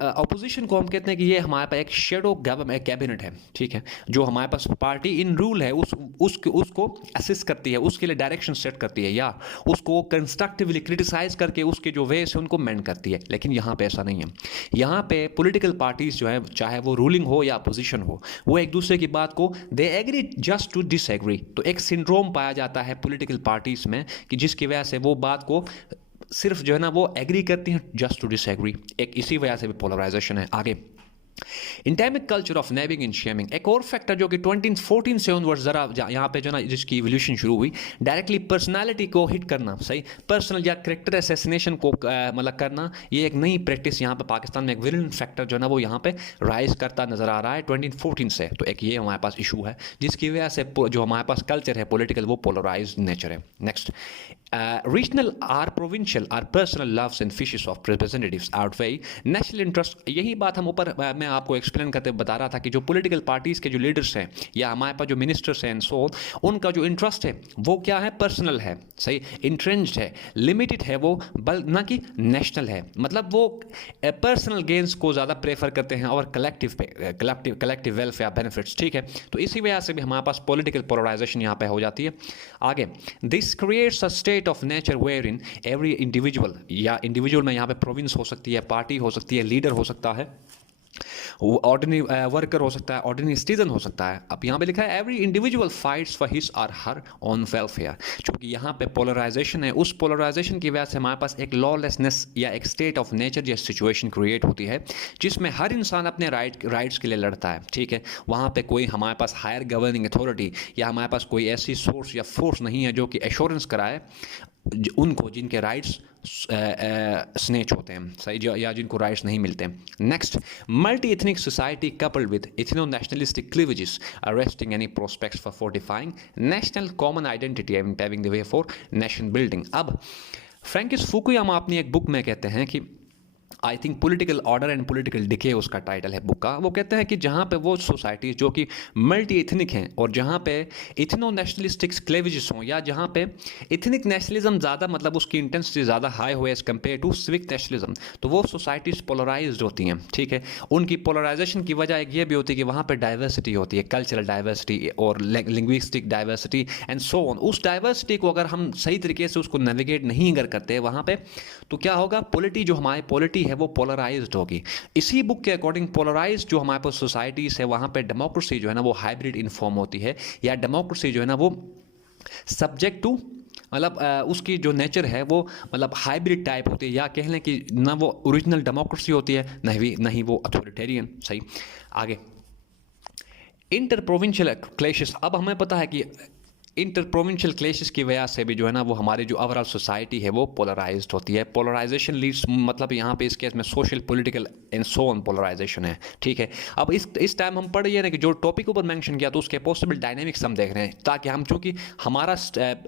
अपोजिशन को हम कहते हैं कि ये हमारे पास एक शेडो कैबिनेट है, ठीक है, जो हमारे पास पार्टी इन रूल है उसको असिस्ट करती है, उसके लिए डायरेक्शन सेट करती है या उसको कंस्ट्रक्टिवली क्रिटिसाइज करके उसके जो वेज है उनको मेंड करती है। लेकिन यहाँ पे ऐसा नहीं है। यहाँ पे पॉलिटिकल पार्टीज जो है, चाहे वो रूलिंग हो या अपोजिशन हो, वो एक दूसरे की बात को they agree just to disagree. तो एक सिंड्रोम पाया जाता है पॉलिटिकल पार्टी में कि जिसकी वजह से वो बात को सिर्फ जो है ना वो एग्री करती हैं जस्ट टू डिसएग्री। एक इसी वजह से भी पोलराइजेशन है। आगे, endemic culture of naming and shaming, एक और फैक्टर जो कि 2014 से ऑनवर्ड जरा यहाँ पे जो ना जिसकी इवोल्यूशन शुरू हुई, डायरेक्टली पर्सनालिटी को हिट करना, सही, पर्सनल या कैरेक्टर असैसिनेशन को मतलब करना, ये एक नई प्रैक्टिस यहाँ पे पाकिस्तान में एक विलेंट फैक्टर जो है ना वो यहाँ पे राइज करता नजर आ रहा है 2014 से। तो एक ये हमारे पास इशू है जिसकी वजह से जो हमारे पास कल्चर है पॉलिटिकल वो पोलराइज नेचर है। Next, regional or provincial or personal loaves and fishes of representatives outweigh national interest. यही बात हम ऊपर मैं आपको एक्सप्लेन करते बता रहा था कि जो पॉलिटिकल पार्टीज के जो लीडर्स हैं या हमारे पास जो मिनिस्टर्स हैं एंड सो उनका जो इंटरेस्ट है वो क्या है? पर्सनल है, सही, इंट्रेंच्ड है, लिमिटेड है वो, ना कि नेशनल है। मतलब वो पर्सनल गेन्स को ज़्यादा प्रेफर करते हैं और कलेक्टिव वेलफेयर बेनिफिट्स, ठीक है। तो इसी वजह से भी हमारे पास पॉलिटिकल पोलराइजेशन यहाँ पे हो जाती है। आगे, this creates a state of nature where in every individual, या इंडिविजुअल में यहाँ पे प्रोविंस हो सकती है, पार्टी हो सकती है, लीडर हो सकता है, ऑर्डिनरी वर्कर हो सकता है, ऑर्डिनरी सिटीजन हो सकता है। अब यहाँ पे लिखा है every individual fights for his और हर ओन वेलफेयर। चूँकि यहाँ पे पोलराइजेशन है, उस पोलराइजेशन की वजह से हमारे पास एक लॉलेसनेस या एक स्टेट ऑफ नेचर जैसी सिचुएशन क्रिएट होती है जिसमें हर इंसान अपने राइट्स के लिए लड़ता है, ठीक है। वहाँ पे कोई हमारे पास हायर गवर्निंग अथॉरिटी या हमारे पास कोई ऐसी सोर्स या फोर्स नहीं है जो कि एश्योरेंस कराए उनको जिनके राइट्स स्नेच होते हैं, सही, या जिनको राइट्स नहीं मिलते हैं। Next, multi ethnic society coupled with ethno nationalistic cleavages arresting any prospects for fortifying national common identity and paving the way for nation building. अब फ्रैंकिस फुकुयामा अपनी एक बुक में कहते हैं कि I think political order and political decay उसका title है book का। वो कहते हैं कि जहाँ पे वो सोसाइटीज़ जो कि मल्टी एथनिक हैं और जहाँ पे इथनो नेशनलिस्टिक क्लेवेजेस हों या जहाँ पे इथनिक नेशनलिज्म ज़्यादा मतलब उसकी इंटेंसिटी ज़्यादा हाई हो as compare to civic nationalism, तो वो सोसाइटीज़ पोलराइज्ड होती हैं, ठीक है। उनकी पोलराइजेशन की वजह एक ये भी होती है कि वहाँ पर डाइवर्सिटी होती है, कल्चरल डाइवर्सिटी और linguistic diversity and so on. उस डाइवर्सिटी को अगर हम सही तरीके से उसको नेविगेट नहीं अगर करते वहाँ पर, तो क्या होगा? पॉलिटी जो हमारी पॉलिटी है वो पोलराइज्ड होगी। इसी बुक के अकॉर्डिंग पोलराइज्ड जो हमारे पास सोसाइटीज है वहां पे डेमोक्रेसी जो है ना वो हाइब्रिड इनफॉर्म होती है, या डेमोक्रेसी जो है ना वो सब्जेक्ट टू मतलब उसकी जो नेचर है वो मतलब हाइब्रिड टाइप होती है, या कह लें कि ना वो ओरिजिनल डेमोक्रेसी होती है नहीं वो अथॉरिटेरियन, सही। आगे, इंटर प्रोविंशियल क्लैशेस। अब हमें पता है कि इंटर प्रोविंशियल क्लेशेस की वजह से भी जो है ना वो हमारी जो ओवरऑल सोसाइटी है वो पोलराइज्ड होती है। पोलराइजेशन लीड्स, मतलब यहाँ पे इस केस में social, political and so on polarization है, ठीक है। अब इस टाइम हम पढ़ रहे ना कि जो टॉपिक ऊपर मेंशन किया तो उसके पॉसिबल डायनेमिक्स हम देख रहे हैं, ताकि हम, चूंकि हमारा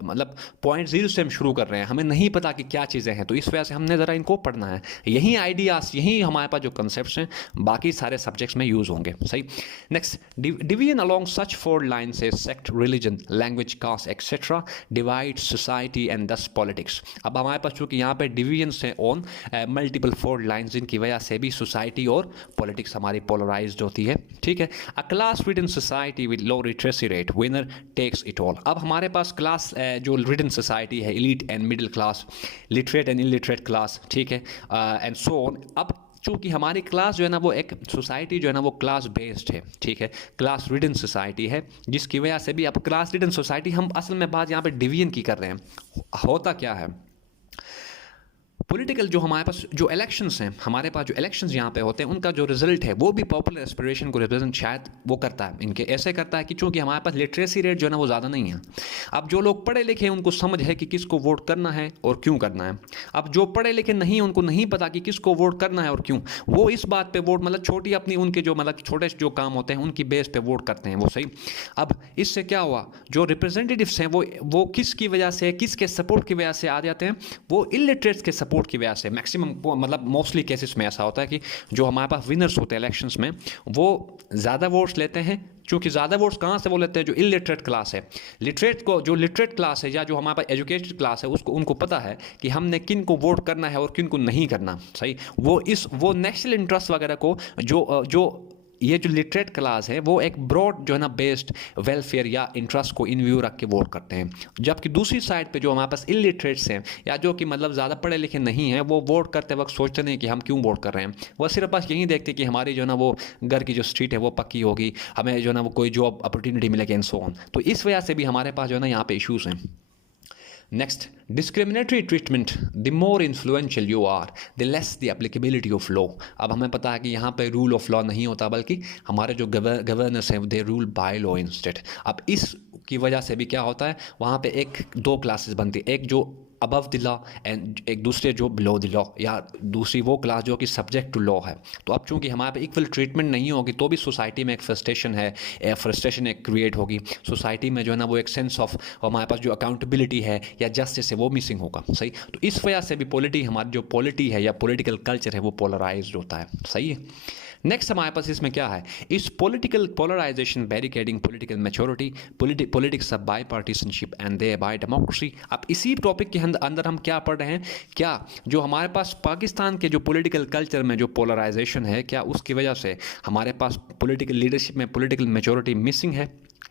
मतलब पॉइंट जीरो से हम शुरू कर रहे हैं, हमें नहीं पता कि क्या चीज़ें हैं, तो इस वजह से हमने ज़रा इनको पढ़ना है। यही आइडियाज़, यही हमारे पास जो कंसेप्ट हैं बाकी सारे सब्जेक्ट्स में यूज़ होंगे, सही। Next, division along such four lines है sect, religion, language, caste etcetera divide society and thus politics. अब हमारे पास चूंकि यहाँ पे डिवीजन्स हैं ऑन मल्टीपल फोल्ड लाइन्स, जिनकी वजह से भी सोसाइटी और पॉलिटिक्स हमारी पोलराइज्ड होती है, ठीक है। A class ridden society with low literacy rate, winner takes it all. अब हमारे पास क्लास जो रिडन सोसाइटी है, elite and middle class, literate and illiterate class, ठीक है, एंड सो ऑन। अब चूँकि हमारी क्लास जो है ना वो एक सोसाइटी जो है ना वो क्लास बेस्ड है, ठीक है, क्लास रिडन सोसाइटी है, जिसकी वजह से भी, अब क्लास रिडन सोसाइटी, हम असल में बात यहाँ पे डिवीजन की कर रहे हैं। होता क्या है, पॉलिटिकल जो हमारे पास जो इलेक्शंस हैं, हमारे पास जो इलेक्शंस यहाँ पे होते हैं, उनका जो रिजल्ट है वो भी पॉपुलर एस्पिरेशन को रिप्रेजेंट शायद वो करता है, इनके ऐसे करता है कि चूंकि हमारे पास लिटरेसी रेट जो है ना वो ज़्यादा नहीं है। अब जो लोग पढ़े लिखे हैं उनको समझ है कि किसको वोट करना है और क्यों करना है। अब जो पढ़े लिखे नहीं हैं उनको नहीं पता कि किसको वोट करना है और क्यों, वो इस बात पर वोट, मतलब छोटी अपनी उनके जो मतलब छोटे जो काम होते हैं उनकी बेस पे वोट करते हैं, वो सही। अब इससे क्या हुआ, जो रिप्रेजेंटेटिव्स हैं वो किसकी वजह से, किसके सपोर्ट की वजह से आ जाते हैं, वो इलिटरेट्स के सपोर्ट की वजह से। मैक्सिमम मतलब मोस्टली केसेस में ऐसा होता है कि जो हमारे पास विनर्स होते हैं इलेक्शंस में, वो ज़्यादा वोट्स लेते हैं। क्योंकि ज़्यादा वोट्स कहाँ से वो लेते हैं, जो इलिटरेट क्लास है। लिटरेट को, जो लिटरेट क्लास है या जो हमारे पास एजुकेटेड क्लास है, उसको, उनको पता है कि हमने किन को वोट करना है और किन को नहीं करना, सही। वो नेशनल इंटरेस्ट वगैरह को, जो ये जो लिटरेट क्लास है वो एक ब्रॉड जो है ना बेस्ड वेलफेयर या इंटरेस्ट को इन व्यू रख के वोट करते हैं। जबकि दूसरी साइड पे जो हमारे पास इलिटरेट्स हैं या जो कि मतलब ज़्यादा पढ़े लिखे नहीं हैं, वो वोट करते वक्त सोचते नहीं कि हम क्यों वोट कर रहे हैं। वो सिर्फ बस यही देखते कि हमारी जो है ना वो घर की जो स्ट्रीट है वो पक्की होगी, हमें जो है ना वो कोई जॉब अपॉर्चुनिटी मिलेगी एंड सो ऑन। तो इस वजह से भी हमारे पास जो है ना यहाँ पे इशूज़ हैं। Next, discriminatory treatment, the more influential you are the less the applicability of law. अब हमें पता है कि यहाँ पे रूल ऑफ लॉ नहीं होता, बल्कि हमारे जो गवर्नर्स हैं दे रूल बाय लॉ इंस्टेड। अब इस की वजह से भी क्या होता है, वहाँ पे दो क्लासेस बनती है, एक जो अबव द लॉ एंड एक दूसरे जो बिलो द लॉ, या दूसरी वो क्लास जो कि सब्जेक्ट टू लॉ है। तो अब चूंकि हमारे पे इक्वल ट्रीटमेंट नहीं होगी तो भी सोसाइटी में एक फ्रस्ट्रेशन एक क्रिएट होगी सोसाइटी में, जो है ना वो एक सेंस ऑफ हमारे पास जो अकाउंटेबिलिटी है या जस्टिस है वो मिसिंग होगा, सही। तो इस वजह से भी हमारी जो पॉलिटी है या पॉलिटिकल कल्चर है वो पोलराइज्ड होता है, सही है। नेक्स्ट हमारे पास इसमें क्या है, इस political polarization barricading political maturity, politics of bipartisanship and thereby democracy. अब इसी टॉपिक के अंदर हम क्या पढ़ रहे हैं, क्या जो हमारे पास पाकिस्तान के जो पॉलिटिकल कल्चर में जो पोलराइजेशन है, क्या उसकी वजह से हमारे पास पॉलिटिकल लीडरशिप में पॉलिटिकल मैच्योरिटी मिसिंग है,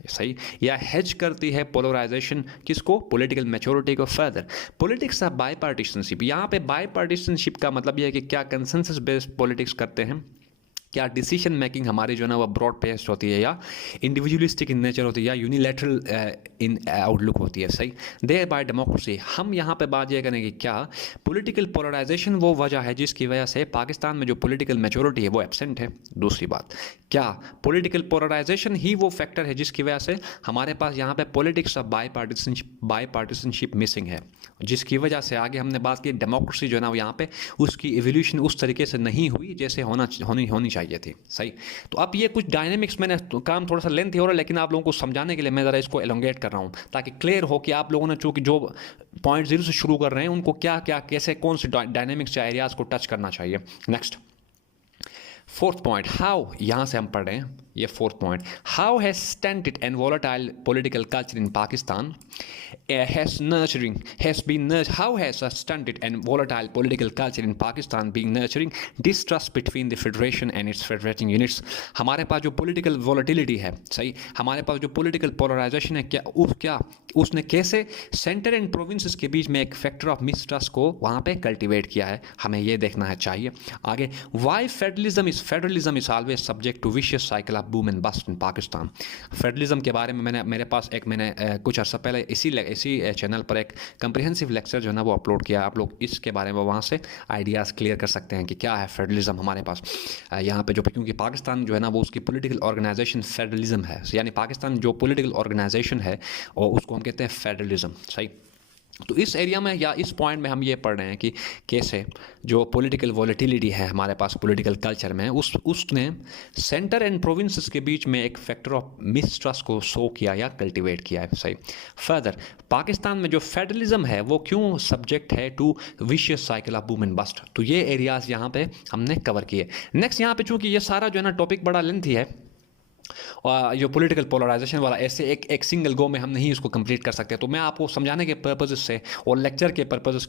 सही, या हेज करती है पोलराइजेशन किसको, पॉलिटिकल मैच्योरिटी को फर्दर। पॉलिटिक्स ऑफ बाई पार्टीसनशिप, यहाँ पे बाई पार्टीसनशिप का मतलब यह है कि क्या कंसेंसस बेस्ड पॉलिटिक्स करते हैं, क्या डिसीजन मेकिंग हमारी जो है ना वो ब्रॉड बेस्ड होती है, या इंडिविजुअलिस्टिक इन नेचर होती है, या यूनिलैटरल इन आउटलुक होती है, सही। देयर बाय डेमोक्रेसी, हम यहाँ पे बात ये करेंगे क्या पॉलिटिकल पोलराइजेशन वो वजह है जिसकी वजह से पाकिस्तान में जो पॉलिटिकल मैच्योरिटी है वो एब्सेंट है। दूसरी बात, क्या पॉलिटिकल पोलराइजेशन ही वो फैक्टर है जिसकी वजह से हमारे पास यहाँ पे पॉलिटिक्स ऑफ बाई पार्टीसनशिप मिसिंग है, जिसकी वजह से आगे हमने बात की डेमोक्रेसी जो है ना वो यहाँ पे उसकी इवोल्यूशन उस तरीके से नहीं हुई जैसे होनी चाहिए थी, सही। तो अब ये कुछ डायनेमिक्स, मैंने काम थोड़ा सा लेंथ हो रहा है लेकिन आप लोगों को समझाने के लिए मैं ज़रा इसको एलोंगेट कर रहा हूँ ताकि क्लियर हो कि आप लोगों ने चूँकि जो पॉइंट जीरो से शुरू कर रहे हैं उनको क्या क्या कैसे कौन से डायनेमिक्स या एरियाज को टच करना चाहिए। नेक्स्ट, फोर्थ पॉइंट, हाउ, यहाँ से हम पढ़ रहे हैं ये fourth point, how has stunted and volatile political culture in Pakistan how has a stunted and volatile political culture in Pakistan been nurturing distrust between the federation and its federating units। हमारे पास जो political volatility है, सही, हमारे पास जो political polarization है, क्या उसने कैसे सेंटर एंड प्रोविंसेस के बीच में एक फैक्टर ऑफ मिसट्रस्ट को वहाँ पे कल्टिवेट किया है, हमें ये देखना है चाहिए। आगे, why federalism is always subject to vicious cycle of boom and bust in Pakistan. Federalism के बारे में मेरे पास मैंने कुछ अर्सा पहले इसी चैनल पर एक कंप्रिहेंसिव लेक्चर जो है ना वो अपलोड किया। आप लोग इसके बारे में वहाँ से आइडियाज़ क्लियर कर सकते हैं कि क्या है फेडरलिज्म हमारे पास यहाँ पे, जो क्योंकि पाकिस्तान जो है ना वो उसकी पॉलिटिकल ऑर्गेनाइजेशन फेडरलिज्म है, यानी पाकिस्तान जो पॉलिटिकल ऑर्गेनाइजेशन है और उसको हम कहते हैं फेडरलिज्म। सही, तो इस एरिया में या इस पॉइंट में हम ये पढ़ रहे हैं कि कैसे जो पॉलिटिकल वॉलेटिलिटी है हमारे पास पॉलिटिकल कल्चर में उसने सेंटर एंड प्रोविंसेस के बीच में एक फैक्टर ऑफ मिसट्रस्ट को शो किया या कल्टीवेट किया है। सही, फर्दर पाकिस्तान में जो फेडरलिज्म है वो क्यों सब्जेक्ट है to vicious cycle of boom and bust, तो ये एरियाज यहाँ पे हमने कवर किए। नेक्स्ट यहाँ पे चूंकि ये सारा जो है ना टॉपिक बड़ा लेंथी है और जो पॉलिटिकल पोलराइजेशन वाला ऐसे एक सिंगल गो में हम नहीं इसको कंप्लीट कर सकते, तो मैं आपको समझाने के पर्पज़ से और लेक्चर के पर्पज़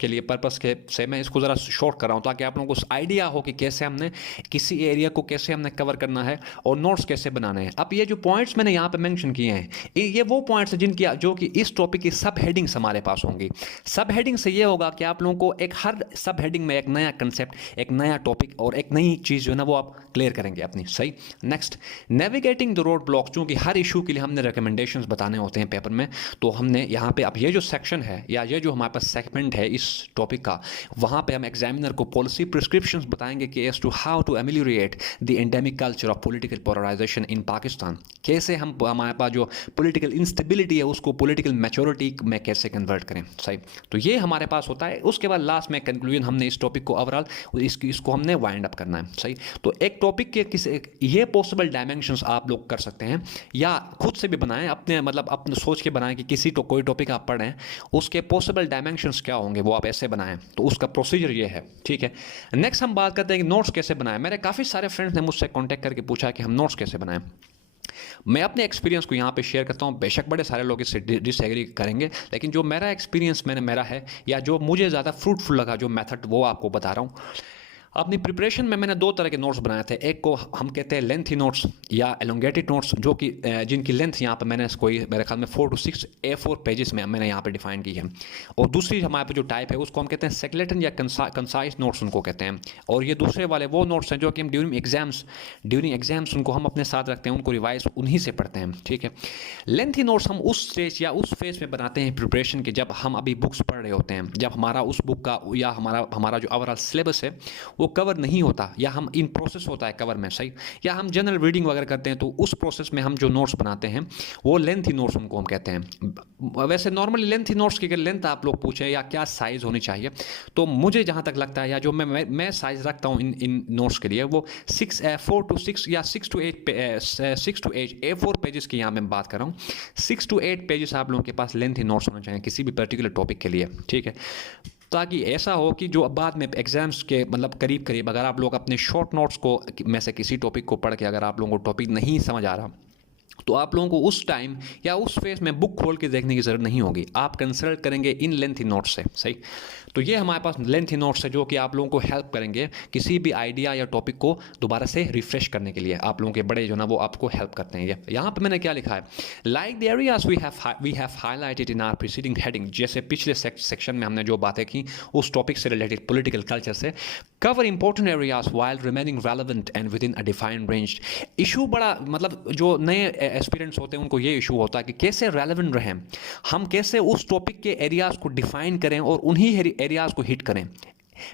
के से मैं इसको ज़रा शॉर्ट कर रहा हूँ ताकि आप लोगों को आइडिया हो कि कैसे हमने किसी एरिया को कैसे हमने कवर करना है और नोट्स कैसे बनाने हैं। अब ये जो पॉइंट्स मैंने यहाँ पर मैंशन किए हैं ये वो पॉइंट्स हैं जिनकी जो कि इस टॉपिक की सब हेडिंग्स हमारे पास होंगी। सब हेडिंग से ये होगा कि आप लोगों को एक हर सब हेडिंग में एक नया कंसेप्ट, एक नया टॉपिक और एक नई चीज़ जो है ना वो आप क्लियर करेंगे अपनी। सही, next navigating the road block, चूंकि हर इशू के लिए हमने रिकमेंडेशंस बताने होते हैं पेपर में, तो हमने यहाँ पे अब ये जो सेक्शन है या ये जो हमारे पास सेगमेंट है इस टॉपिक का, वहाँ पे हम एग्जामिनर को पॉलिसी प्रिस्क्रिप्शंस बताएंगे कि as to how to ameliorate the endemic culture of political polarization in Pakistan, कैसे हम हमारे पास जो पॉलिटिकल इंस्टेबिलिटी है उसको पॉलिटिकल मैच्योरिटी में कैसे कन्वर्ट करें। सही, तो ये हमारे पास होता है। उसके बाद लास्ट में कंक्लूजन हमने इस टॉपिक को ओवरऑल इसको हमने वाइंड अप करना है। सही, तो एक टॉपिक के ये पॉसिबल डायमेंशंस आप लोग कर सकते हैं या खुद से भी बनाएं, अपने सोच के बनाएं कि कोई टॉपिक आप पढ़ें उसके पॉसिबल डायमेंशंस क्या होंगे, वो आप ऐसे बनाएं। तो उसका प्रोसीजर ये है, ठीक है। नेक्स्ट हम बात करते हैं कि नोट्स कैसे बनाएं। मेरे काफ़ी सारे फ्रेंड्स ने मुझसे कॉन्टैक्ट करके पूछा कि हम नोट्स कैसे बनाएं। मैं अपने एक्सपीरियंस को यहाँ पे शेयर करता हूँ। बेशक बड़े सारे लोग इससे डिसएग्री करेंगे, लेकिन जो मेरा एक्सपीरियंस मेरा है या जो मुझे ज़्यादा फ्रूटफुल लगा जो मेथड, वो आपको बता रहा हूँ। अपनी प्रिपरेशन में मैंने दो तरह के नोट्स बनाए थे। एक को हम कहते हैं लेंथी नोट्स या एलोंगेटेड नोट्स, जो कि जिनकी लेंथ यहाँ पे मैंने कोई मेरे ख्याल में 4 to 6 A4 पेजेस में मैंने यहाँ पे डिफाइन की है। और दूसरी हमारे पे जो टाइप है उसको हम कहते हैं सेकेलेटन या कंसाइज नोट्स उनको कहते हैं। और ये दूसरे वाले वो नोट्स हैं जो कि हम ड्यूरिंग एग्जाम्स उनको हम अपने साथ रखते हैं, उनको रिवाइज उन्हीं से पढ़ते हैं। ठीक है, लेंथी नोट्स हम उस स्टेज या उस फेज में बनाते हैं प्रिपरेशन के जब हम अभी बुक्स पढ़ रहे होते हैं, जब हमारा उस बुक का या हमारा जो ओवरऑल सिलेबस है वो कवर नहीं होता या हम इन प्रोसेस होता है कवर में। सही, या हम जनरल रीडिंग वगैरह करते हैं तो उस प्रोसेस में हम जो नोट्स बनाते हैं वो लेंथी नोट्स उनको हम कहते हैं। वैसे नॉर्मली लेंथी नोट्स की अगर लेंथ आप लोग पूछें या क्या साइज़ होनी चाहिए, तो मुझे जहाँ तक लगता है या जो मैं साइज़ रखता हूँ इन नोट्स के लिए वो 4 to 6 या 6 to 8 A4 पेजेस की यहाँ मैं बात कर रहा हूँ। 6 to 8 पेजेस आप लोगों के पास लेंथी नोट्स होने चाहिए किसी भी पर्टिकुलर टॉपिक के लिए। ठीक है, ताकि ऐसा हो कि जो बाद में एग्जाम्स के करीब अगर आप लोग अपने शॉर्ट नोट्स को में से किसी टॉपिक को पढ़ के अगर आप लोगों को टॉपिक नहीं समझ आ रहा तो आप लोगों को उस टाइम या उस फेज में बुक खोल के देखने की ज़रूरत नहीं होगी, आप कंसल्ट करेंगे इन लेंथी नोट्स से। सही, तो ये हमारे पास लेंथी नोट्स है जो कि आप लोगों को हेल्प करेंगे किसी भी आइडिया या टॉपिक को दोबारा से रिफ्रेश करने के लिए। आप लोगों के बड़े जो ना वो आपको हेल्प करते हैं। यहाँ पे मैंने क्या लिखा है, like the areas we have highlighted in our preceding heading, जैसे पिछले सेक्शन में हमने जो बातें की उस टॉपिक से रिलेटेड पॉलिटिकल कल्चर से, cover important areas while remaining relevant and with in a defined range. Issue बड़ा जो नए एस्पिरेंट्स होते हैं उनको ये इशू होता है कि कैसे रेलेवेंट रहें, हम कैसे उस टॉपिक के एरियाज को डिफाइन करें और उन्हीं एरियाज को हिट करें।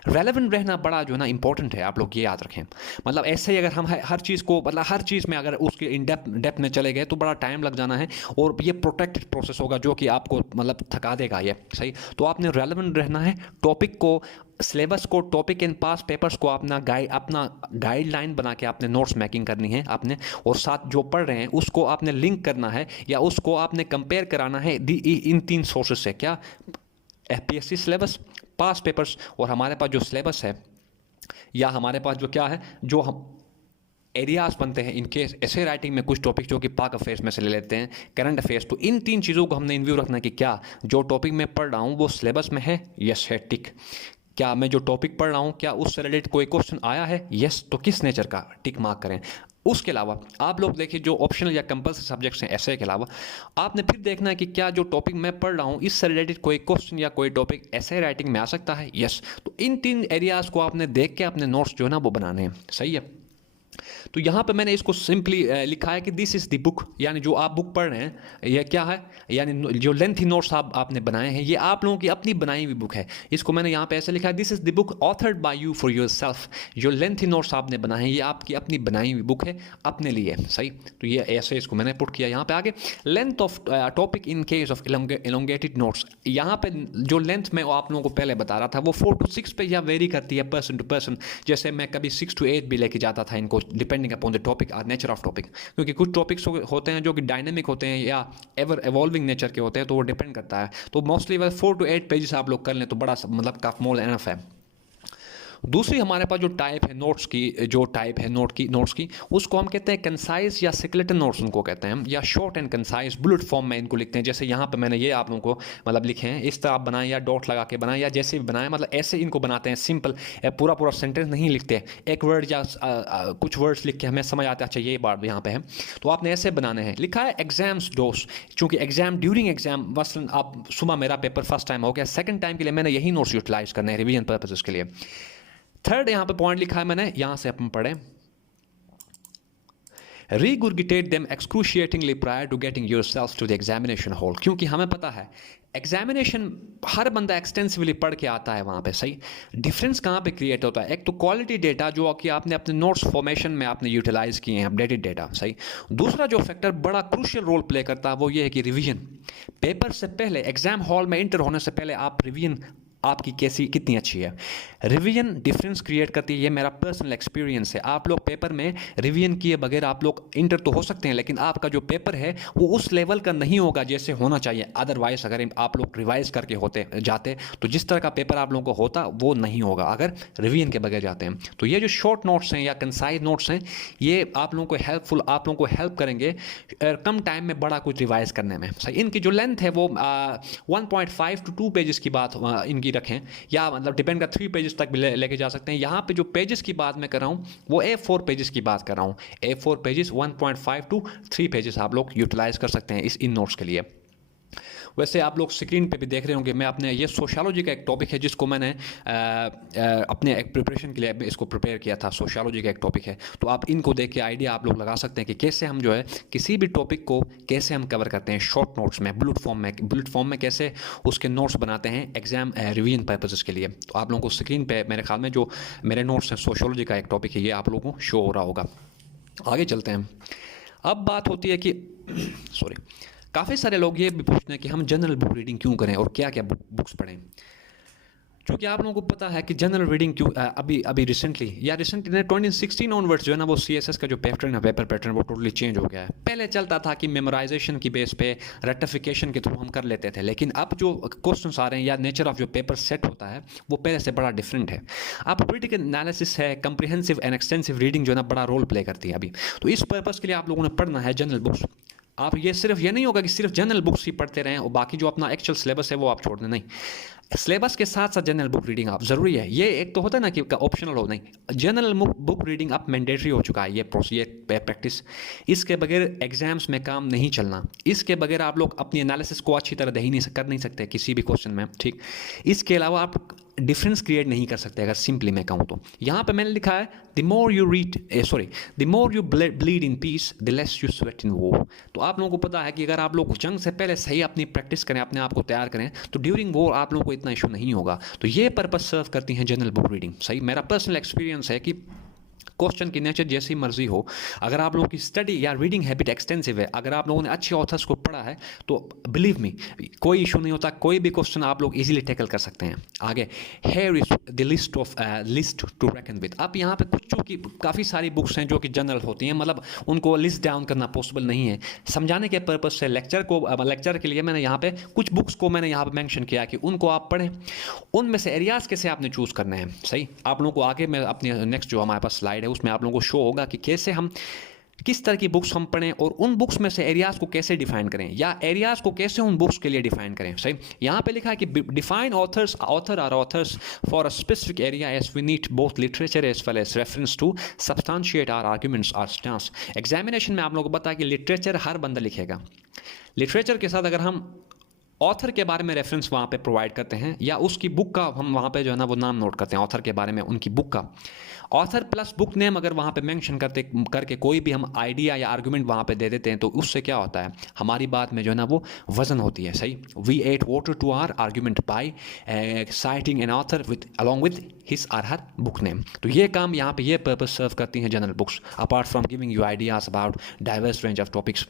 रेलेवेंट रहना बड़ा जो है ना इंपॉर्टेंट है, आप लोग ये याद रखें। ऐसे ही अगर हम हर चीज़ को हर चीज़ में अगर उसके इन डेप्थ में चले गए तो बड़ा टाइम लग जाना है और ये प्रोटेक्टेड प्रोसेस होगा जो कि आपको थका देगा ये। सही, तो आपने रेलेवेंट रहना है, टॉपिक को, सिलेबस को, टॉपिक एंड पास पेपर्स को अपना गाइडलाइन बना के आपने नोट्स मेकिंग करनी है आपने, और साथ जो पढ़ रहे हैं उसको आपने लिंक करना है या उसको आपने कंपेयर कराना है इन 3 सोर्सेज से। क्या, FPSC सिलेबस, पास पेपर्स और हमारे पास जो सिलेबस है या हमारे पास जो क्या है जो हम एरियाज बनते हैं इनके ऐसे राइटिंग में कुछ टॉपिक जो कि पाक अफेयर्स में से ले लेते हैं, करंट अफेयर्स। तो इन 3 चीज़ों को हमने इन व्यू रखना है कि क्या जो टॉपिक मैं पढ़ रहा हूँ वो सिलेबस में है, यस है, टिक। क्या मैं जो टॉपिक पढ़ रहा हूँ क्या उससे रिलेटेड कोई क्वेश्चन आया है, यस, तो किस नेचर का, टिक मार्क करें। उसके अलावा आप लोग देखिए जो ऑप्शनल या कंपल्सरी सब्जेक्ट्स हैं ऐसे के अलावा आपने फिर देखना है कि क्या जो टॉपिक मैं पढ़ रहा हूँ इससे रिलेटेड कोई क्वेश्चन या कोई टॉपिक ऐसे राइटिंग में आ सकता है, यस। तो इन 3 एरियाज़ को आपने देख के अपने नोट्स जो है ना वो बनाने हैं। सही है, तो यहाँ पे मैंने इसको सिंपली लिखा है कि दिस इज़ द बुक, यानी जो आप बुक पढ़ रहे हैं यह क्या है, यानी जो लेंथी नोट्स आपने बनाए हैं ये आप लोगों की अपनी बनाई हुई बुक है। इसको मैंने यहाँ पे ऐसे लिखा है, this is the book authored bye you for your self. जो लेंथी नोट्स आपने बनाए हैं ये आपकी अपनी बनाई हुई बुक है अपने लिए, सही। तो ये ऐसे इसको मैंने पुट किया। यहाँ पे आगे length of topic in case of elongated notes, यहाँ पे जो लेंथ मैं आप लोगों को पहले बता रहा था वो 4 to 6 पे या वेरी करती है पर्सन टू पर्सन। जैसे मैं कभी 6 to 8 भी लेके जाता था इनको, डिपेंडिंग अपॉन द टॉपिक और नेचर ऑफ टॉपिक, क्योंकि कुछ टॉपिक्स होते हैं जो कि डायनेमिक होते हैं या एवर एवॉल्विंग नेचर के होते हैं, तो वो डिपेंड करता है। तो मोस्टली 4 to 8 पेजेस आप लोग कर लें तो बड़ा मतलब काफ़ी मोर एनफ है। दूसरी हमारे पास जो टाइप है नोट्स की, जो टाइप है नोट्स की उसको हम कहते हैं कंसाइज या स्केलेटन नोट्स उनको कहते हैं, या short and concise bullet form में इनको लिखते हैं। जैसे यहाँ पे मैंने ये आप लोगों को मतलब लिखे हैं, इस तरह आप बनाएं या डॉट लगा के बनाएं या जैसे भी बनाएं, मतलब ऐसे इनको बनाते हैं सिंपल, पूरा सेंटेंस नहीं लिखते, एक वर्ड या कुछ वर्ड्स लिख के हमें समझ आता है अच्छा ये बात यहाँ पे है, तो आपने ऐसे बनाने हैं। लिखा है एग्जाम्स डोस, चूँकि एग्जाम ड्यूरिंग एग्जाम मसलन आप सुबह मेरा पेपर फर्स्ट टाइम हो गया, सेकंड टाइम के लिए मैंने यही नोट्स यूटिलाइज करने हैं रिवीजन पर्पसेस के लिए। थर्ड यहाँ पे पॉइंट लिखा है मैंने, यहां से अपन पढ़े, regurgitate them excruciatingly prior to getting yourself to the examination hall, क्योंकि हमें पता है एग्जामिनेशन हर बंदा एक्सटेंसिवली पढ़ के आता है वहाँ पे, सही। डिफरेंस कहाँ पे क्रिएट होता है, एक तो क्वालिटी डेटा जो कि आपने अपने नोट्स फॉर्मेशन में आपने यूटिलाइज किए हैं, अपडेटेड डेटा, सही। दूसरा जो फैक्टर बड़ा क्रूशियल रोल प्ले करता है वो ये है कि रिवीजन। पेपर से पहले, एग्जाम हॉल में इंटर होने से पहले आप रिवीजन आपकी कैसी कितनी अच्छी है, रिवीजन डिफरेंस क्रिएट करती है। ये मेरा पर्सनल एक्सपीरियंस है। आप लोग पेपर में रिवीजन किए बगैर आप लोग इंटर तो हो सकते हैं, लेकिन आपका जो पेपर है वो उस लेवल का नहीं होगा जैसे होना चाहिए। अदरवाइज अगर आप लोग रिवाइज करके होते जाते तो जिस तरह का पेपर आप लोगों को होता वो नहीं होगा अगर रिवीजन के बगैर जाते हैं। तो ये जो शॉर्ट नोट्स हैं या कंसाइज नोट्स हैं ये आप लोगों को हेल्पफुल, आप लोगों को हेल्प करेंगे कम टाइम में बड़ा कुछ रिवाइज करने में, सही। इनकी जो लेंथ है वो 1.5 to 2 पेजेस की बात इनकी रखें, या मतलब डिपेंड का 3 पेजेस तक भी लेके जा सकते हैं। यहाँ पे जो पेजेस की बात मैं कर रहा हूँ वो A4 पेजेस की बात कर रहा हूँ। A4 पेजेस 1.5 to 3 पेजेस आप लोग यूटिलाइज कर सकते हैं इन नोट्स के लिए। वैसे आप लोग स्क्रीन पे भी देख रहे होंगे, मैं अपने ये सोशियोलॉजी का एक टॉपिक है जिसको मैंने अपने एक प्रिपरेशन के लिए इसको प्रिपेयर किया था। सोशियोलॉजी का एक टॉपिक है, तो आप इनको देख के आइडिया आप लोग लगा सकते हैं कि कैसे हम जो है किसी भी टॉपिक को कैसे हम कवर करते हैं शॉर्ट नोट्स में, बुलेट फॉर्म में कैसे उसके नोट्स बनाते हैं एग्जाम रिवीजन पर्पसेस के लिए। तो आप लोगों को स्क्रीन पर मेरे ख्याल में जो मेरे नोट्स हैं सोशियोलॉजी का एक टॉपिक है ये आप लोगों को शो हो रहा होगा। आगे चलते हैं। अब बात होती है कि सॉरी, काफ़ी सारे लोग ये भी पूछते हैं कि हम जनरल बुक रीडिंग क्यों करें और क्या क्या बुक्स पढ़ें। क्योंकि आप लोगों को पता है कि जनरल रीडिंग क्यों अभी रिसेंटली 2016 ऑनवर्ड्स जो है ना वो CSS का जो पैटर्न है, पेपर पैटर्न, वो टोटली चेंज हो गया है। पहले चलता था कि मेमोराइजेशन की बेस पे रेक्टिफिकेशन के थ्रू हम कर लेते थे, लेकिन अब जो क्वेश्चंस आ रहे हैं या नेचर ऑफ जो पेपर सेट होता है वो पहले से बड़ा डिफरेंट है। अब क्रिटिकल एनालिसिस है, कंप्रिहेंसिव एंड एक्सटेंसिव रीडिंग जो है ना बड़ा रोल प्ले करती है अभी। तो इस पर्पज़ के लिए आप लोगों ने पढ़ना है जनरल बुक्स। आप ये सिर्फ ये नहीं होगा कि सिर्फ जनरल बुक्स ही पढ़ते रहें और बाकी जो अपना एक्चुअल सिलेबस है वो आप छोड़ दें, नहीं। सिलेबस के साथ साथ जनरल बुक रीडिंग आप ज़रूरी है। ये एक तो होता है ना कि ऑप्शनल हो, नहीं, जनरल बुक रीडिंग अब मैंडेटरी हो चुका है ये प्रैक्टिस। इसके बगैर एग्जाम्स में काम नहीं चलना, इसके बगैर आप लोग अपनी एनालिसिस को अच्छी तरह कर नहीं सकते किसी भी क्वेश्चन में, ठीक। इसके अलावा आप डिफरेंस क्रिएट नहीं कर सकते अगर सिंपली मैं कहूँ तो। यहाँ पे मैंने लिखा है the more you bleed in peace the less you sweat in war. तो आप लोगों को पता है कि अगर आप लोग जंग से पहले सही अपनी प्रैक्टिस करें, अपने आप को तैयार करें, तो ड्यूरिंग वॉर आप लोगों को इतना इशू नहीं होगा। तो ये पर्पस सर्व करती हैं जनरल बुक रीडिंग, सही। मेरा पर्सनल एक्सपीरियंस है कि क्वेश्चन की नेचर जैसी मर्जी हो, अगर आप लोगों की स्टडी या रीडिंग हैबिट एक्सटेंसिव है, अगर आप लोगों ने अच्छे ऑथर्स को पढ़ा है, तो बिलीव मी कोई इशू नहीं होता, कोई भी क्वेश्चन आप लोग इजीली टैकल कर सकते हैं। आगे here is the list to reckon with. अब यहाँ पे कुछ जो कि काफ़ी सारी बुक्स हैं जो कि जनरल होती हैं, मतलब उनको लिस्ट डाउन करना पॉसिबल नहीं है। समझाने के पर्पज़ से लेक्चर के लिए मैंने यहाँ पे कुछ बुक्स को मैंने यहाँ पे मेंशन किया कि उनको आप पढ़ें। उनमें से एरियाज़ कैसे आपने चूज़ करने हैं, सही। आप लोगों को आगे मैं अपने नेक्स्ट जो हमारे पास स्लाइड है उसमें आप लोगों को शो होगा कि कैसे हम किस तरह की बुक्स हम पढ़ें और उन बुक्स में से एरियाज़ को कैसे डिफाइन करें या एरियाज़ को कैसे उन बुक्स के लिए डिफाइन करें, सही। यहाँ पे लिखा है कि define authors for a specific area as we need both literature as well as reference to substantiate our arguments और स्टांस। एग्जामिनेशन में आप लोगों को पता है कि लिटरेचर हर बंदा लिखेगा। लिटरेचर के साथ अगर हम ऑथर के बारे में रेफरेंस वहाँ पे प्रोवाइड करते हैं, या उसकी बुक का हम वहाँ पे जो है ना वो नाम नोट करते हैं ऑथर के बारे में, उनकी बुक का। ऑथर प्लस बुक नेम अगर वहाँ पे मेंशन करके कोई भी हम आइडिया या आर्गुमेंट वहाँ पे दे देते हैं, तो उससे क्या होता है, हमारी बात में जो है ना वो वजन होती है। सही, we add water to our argument by citing an author with along with his or her book name. तो ये काम यहाँ पे ये पर्पस सर्व करती हैं general books, apart from giving you ideas about diverse range of topics.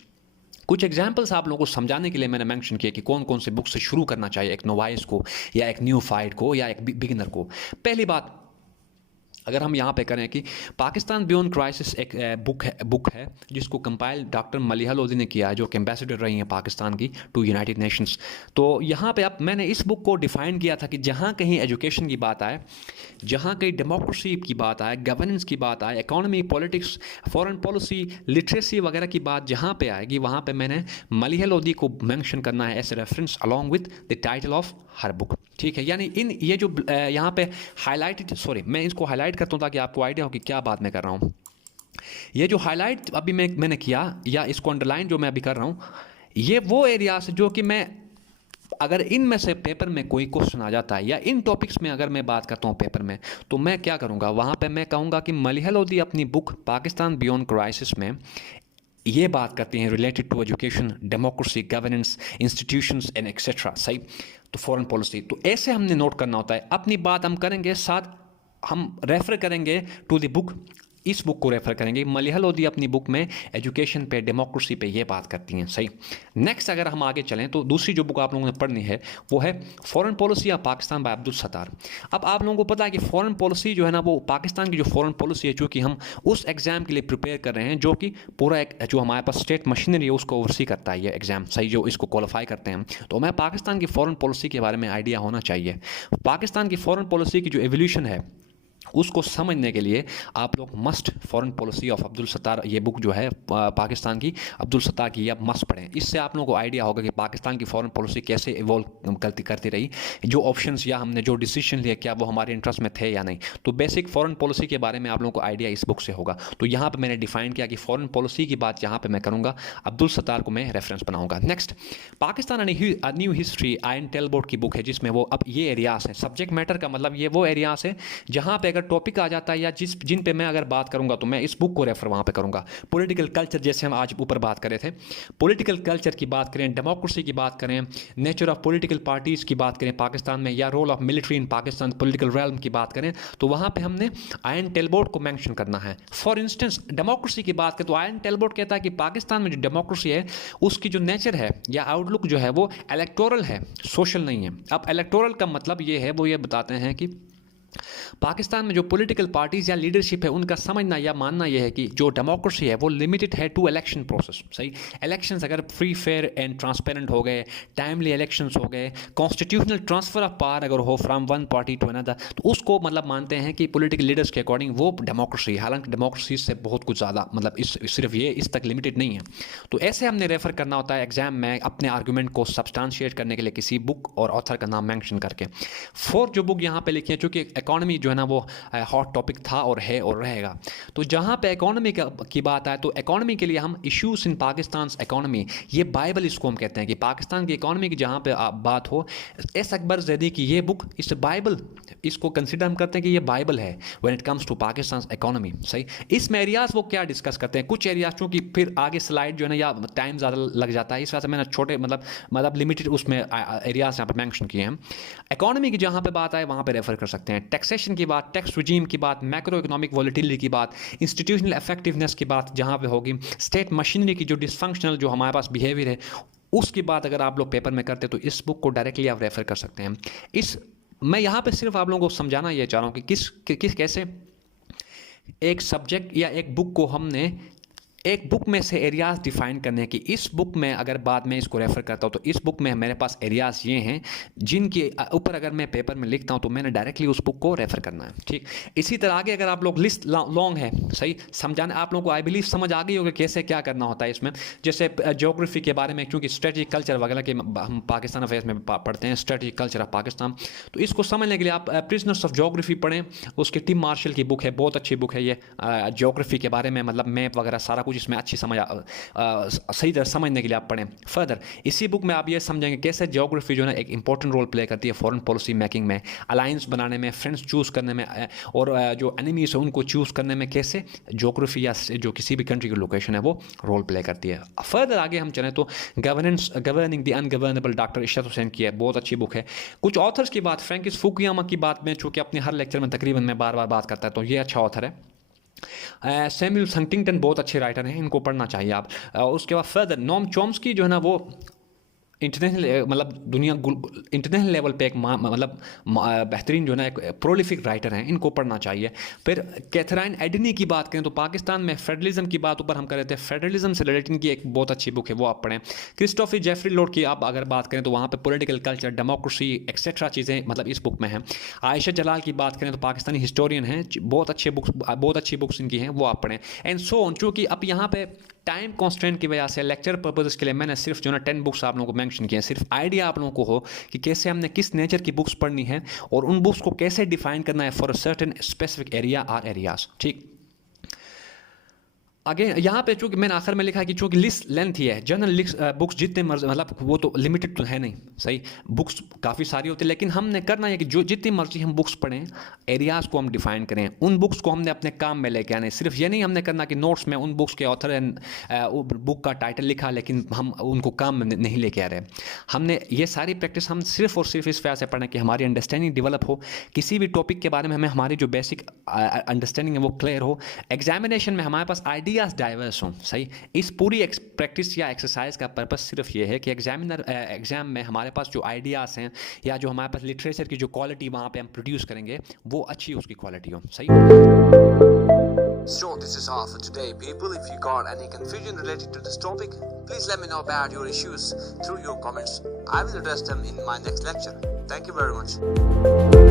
कुछ examples आप लोगों को समझाने के लिए मैंने मेंशन किया कि कौन कौन से बुक से शुरू करना चाहिए एक नोवाइस को, या एक न्यू फाइट को, या एक बिगिनर को। पहली बात अगर हम यहाँ पे करें कि पाकिस्तान बियॉन्ड क्राइसिस एक बुक है जिसको कंपाइल डॉक्टर मलिहा लोधी ने किया है, जो कि एम्बेसडर रही हैं पाकिस्तान की टू यूनाइटेड नेशंस। तो यहाँ पे अब मैंने इस बुक को डिफ़ाइन किया था कि जहाँ कहीं एजुकेशन की बात आए, जहाँ कहीं डेमोक्रेसी की बात आए, गवर्नेंस की बात आए, economy, politics, foreign policy, literacy वगैरह की बात जहाँ पे आएगी, वहाँ पे मैंने मलिहा लोधी को मेंशन करना है as a reference along with the title of her book. ठीक है, यानी इन ये जो यहाँ पे हाईलाइटेड, सॉरी मैं इसको हाईलाइट करता हूँ ताकि आपको आइडिया हो कि क्या बात मैं कर रहा हूँ। ये जो हाईलाइट अभी मैंने किया, या इसको अंडरलाइन जो मैं अभी कर रहा हूँ, ये वो एरियाज जो कि मैं, अगर इनमें से पेपर में कोई क्वेश्चन आ जाता है, या इन टॉपिक्स में अगर मैं बात करता हूँ पेपर में, तो मैं क्या करूँगा, वहाँ पे मैं कहूँगा कि मलिहा लोधी अपनी बुक पाकिस्तान बियॉन्ड क्राइसिस में ये बात करती हैं related to education, democracy, governance, institutions and etcetera. सही, तो फॉरेन पॉलिसी, तो ऐसे हमने नोट करना होता है। अपनी बात हम करेंगे, साथ हम रेफर करेंगे टू द बुक, इस बुक को रेफर करेंगे। मलिहा लोधी अपनी बुक में एजुकेशन पे, डेमोक्रेसी पे ये बात करती हैं। सही, नेक्स्ट अगर हम आगे चलें तो दूसरी जो बुक आप लोगों ने पढ़नी है वो है foreign policy of Pakistan by Abdul Sattar. अब आप लोगों को पता है कि फॉरेन पॉलिसी जो है ना वो पाकिस्तान की जो फॉरेन पॉलिसी है, चूँकि हम उस एग्जाम के लिए प्रिपेयर कर रहे हैं जो कि पूरा एक जो हमारे पास स्टेट मशीनरी है उसको ओवरसी करता है ये एग्जाम। सही, जो इसको क्वालिफाई करते हैं, तो हमें पाकिस्तान की फॉरेन पॉलिसी के बारे में आइडिया होना चाहिए। पाकिस्तान की फॉरेन पॉलिसी की जो एवोल्यूशन है उसको समझने के लिए आप लोग must foreign policy of Abdul Sattar, ये बुक जो है पाकिस्तान की अब्दुल सत्तार की, आप मस्ट पढ़ें। इससे आप लोगों को आइडिया होगा कि पाकिस्तान की फॉरेन पॉलिसी कैसे इवॉल्व करती रही, जो ऑप्शंस या हमने जो डिसीजन लिए क्या वो हमारे इंटरेस्ट में थे या नहीं। तो बेसिक फॉरेन पॉलिसी के बारे में आप लोगों को आइडिया इस बुक से होगा। तो यहाँ पर मैंने डिफाइन किया कि फॉरेन पॉलिसी की बात यहाँ पर मैं करूँगा, अब्दुल सत्तार को मैं रेफरेंस बनाऊँगा। Next, Pakistan new history, Ian Talbot की बुक है, जिसमें वो अब ये एरियाज हैं, सब्जेक्ट मैटर का मतलब ये वो एरियाज है जहाँ पे अगर टॉपिक आ जाता है या जिन पे मैं अगर बात करूंगा तो मैं इस बुक को रेफर वहां पे करूंगा। पॉलिटिकल कल्चर, जैसे हम आज ऊपर बात कर रहे थे, पॉलिटिकल कल्चर की बात करें, डेमोक्रेसी की बात करें, नेचर ऑफ पॉलिटिकल पार्टीज की बात करें पाकिस्तान में, या role of military in Pakistan, political realm की बात करें, तो वहां पे हमने आयन टेलबोर्ड को मेंशन करना है। फॉर इंस्टेंस डेमोक्रेसी की बात करें तो आयन टेलबोर्ड कहता है कि पाकिस्तान में जो डेमोक्रेसी है उसकी जो नेचर है या आउटलुक जो है वो इलेक्टोरल है, सोशल नहीं है। अब इलेक्टोरल का मतलब ये है, वो ये बताते हैं कि पाकिस्तान में जो पॉलिटिकल पार्टीज या लीडरशिप है उनका समझना या मानना यह है कि जो डेमोक्रेसी है वो लिमिटेड है टू इलेक्शन प्रोसेस। सही, इलेक्शंस अगर फ्री फेयर एंड ट्रांसपेरेंट हो गए, टाइमली इलेक्शंस हो गए, कॉन्स्टिट्यूशनल ट्रांसफर ऑफ पावर अगर हो from one party to another, तो उसको मतलब मानते हैं कि पॉलिटिकल लीडर्स के अकॉर्डिंग वो डेमोक्रेसी है। हालांकि डेमोक्रेसी से बहुत कुछ ज़्यादा, मतलब सिर्फ ये इस तक लिमिटेड नहीं है। तो ऐसे हमने रेफर करना होता है एग्जाम में अपने आर्गूमेंट को सब्सटेंशिएट करने के लिए किसी बुक और ऑथर का नाम मेंशन करके। फोर्थ जो बुक यहाँ पे लिखी है, चूँकि इकोनॉमी जो है ना वो हॉट टॉपिक था और है और रहेगा, तो जहाँ पे इकोनॉमी की बात आए तो इकोनॉमी के लिए हम इश्यूज इन पाकिस्तान इकोनॉमी, ये बाइबल इसको हम कहते हैं कि पाकिस्तान की इकोनॉमी की जहाँ पे बात हो, एस अकबर जैदी की ये बुक इस बाइबल, इसको कंसिडर हम करते हैं कि ये बाइबल है when it comes to Pakistan economy. सही, इसमें एरियाज वो क्या डिस्कस करते हैं, कुछ एरियाज चूँकि फिर आगे स्लाइड जो है ना या टाइम ज़्यादा लग जाता है, इस वजह से मैंने छोटे मतलब लिमिटेड उसमें एरियाज यहाँ पर मैंशन किए हैं। इकोनॉमी की जहाँ पे बात आए वहाँ पे रेफर कर सकते हैं। टैक्सेशन की बात, टैक्स रिजीम की बात, मैक्रो इकोनॉमिक वॉलेटिलिटी की बात, इंस्टीट्यूशनल इफेक्टिवनेस की बात जहाँ पे होगी, स्टेट मशीनरी की जो डिसफंक्शनल जो हमारे पास बिहेवियर है उसकी बात अगर आप लोग पेपर में करते तो इस बुक को डायरेक्टली आप रेफर कर सकते हैं। मैं यहाँ पे सिर्फ आप लोगों को समझाना ये चाह रहा हूँ कि कैसे एक सब्जेक्ट या एक बुक को हमने एक बुक में से एरियाज डिफाइन करने की, इस बुक में अगर बाद में इसको रेफर करता हूँ तो इस बुक में मेरे पास एरियाज ये हैं जिनके ऊपर अगर मैं पेपर में लिखता हूँ तो मैंने डायरेक्टली उस बुक को रेफर करना है। ठीक, इसी तरह आगे अगर आप लोग लिस्ट लॉन्ग है, सही समझाने आप लोगों को आई बिलीव समझ आ गई होगी कैसे क्या करना होता है इसमें। जैसे ज्योग्राफी के बारे में, क्योंकि स्ट्रेटजिक कल्चर वगैरह के हम पाकिस्तान अफेयर्स में पढ़ते हैं, स्ट्रेटजिक कल्चर ऑफ पाकिस्तान, तो इसको समझने के लिए आप प्रिजनर्स ऑफ ज्योग्राफी पढ़ें, उसकी टिम मार्शल की बुक है, बहुत अच्छी बुक है ये ज्योग्राफी के बारे में, मतलब मैप वगैरह सारा कुछ इसमें अच्छी सही तरह समझने के लिए आप पढ़ें। फर्दर इसी बुक में आप ये समझेंगे कैसे ज्योग्राफी जो है एक इंपॉर्टेंट रोल प्ले करती है फॉरेन पॉलिसी मेकिंग में, अलायंस बनाने में, फ्रेंड्स चूज़ करने में, और जो एनिमीज है उनको चूज़ करने में कैसे ज्योग्राफी या जो किसी भी कंट्री की लोकेशन है वो रोल प्ले करती है। फर्दर आगे हम चलें तो governing the ungovernable doctor Ishrat Hussain की है, बहुत अच्छी बुक है। कुछ ऑथर्स की बात, फ्रैंकिस फुकुयामा की बात में चूँकि अपने हर लेक्चर में तकरीबन मैं बार बार बात करता है, तो ये अच्छा ऑथर है। सैमुअल हंटिंगटन बहुत अच्छे राइटर हैं, इनको पढ़ना चाहिए आप। उसके बाद फर्दर नोम चॉम्स्की जो है ना वो इंटरनेशनल मतलब दुनिया इंटरनेशनल लेवल पे एक मतलब बेहतरीन जो है ना एक प्रोलिफिक राइटर हैं, इनको पढ़ना चाहिए। फिर कैथराइन एडनी की बात करें तो पाकिस्तान में फेडरलिज्म की बात ऊपर हम कर रहे थे, फेडरलिज्म से रिलेटेड की एक बहुत अच्छी बुक है, वो आप पढ़ें। क्रिस्टोफर जेफरी लॉर्ड की आप अगर बात करें तो वहाँ पे पॉलिटिकल कल्चर, डेमोक्रेसी एक्सेट्रा चीज़ें मतलब इस बुक में हैं। आयशा जलाल की बात करें तो पाकिस्तानी हिस्टोरियन हैं, बहुत अच्छी बुक्स इनकी हैं, वो आप पढ़ें। And so on. चूँकि अब यहाँ पे टाइम कॉन्स्टेंट की वजह से लेक्चर पर्पज़ के लिए मैंने सिर्फ जो ना 10 बुक्स आप लोगों को मेंशन किए हैं, सिर्फ आइडिया आप लोगों को हो कि कैसे हमने किस नेचर की बुक्स पढ़नी है और उन बुक्स को कैसे डिफाइन करना है for a certain specific area और एरियाज। ठीक, आगे यहाँ पे चूँकि मैंने आखिर में लिखा है कि चूँकि लिस्ट लेंथ ही है, जनरल बुक्स जितने मर्जी मतलब वो तो लिमिटेड तो है नहीं, सही बुक्स काफ़ी सारी होती है, लेकिन हमने करना है कि जो जितनी मर्जी हम बुक्स पढ़ें, एरियाज़ को हम डिफाइन करें, उन बुक्स को हमने अपने काम में लेके आने। सिर्फ ये नहीं हमने करना कि नोट्स में उन बुक्स के ऑथर एंड बुक का टाइटल लिखा लेकिन हम उनको काम में नहीं लेके आ रहे। हमने ये सारी प्रैक्टिस हम सिर्फ और सिर्फ इस वजह से पढ़ें कि हमारी अंडरस्टैंडिंग डेवलप हो, किसी भी टॉपिक के बारे में हमें हमारी जो बेसिक अंडरस्टैंडिंग है वो क्लियर हो, एग्जामिनेशन में हमारे पास आइडियाज़ डाइवर्स हों। सही, इस पूरी प्रैक्टिस या एक्सरसाइज का पर्पस सिर्फ ये है कि एग्जाम में हमारे पास जो आइडियाज़ हैं या जो हमारे पास लिटरेचर की जो क्वालिटी वहाँ पे हम प्रोड्यूस करेंगे वो अच्छी उसकी क्वालिटी हो। सही। So this is all for today, people. If you got any confusion related to this topic, please let me know about your issues through your comments. I will address them in my next lecture. Thank you very much.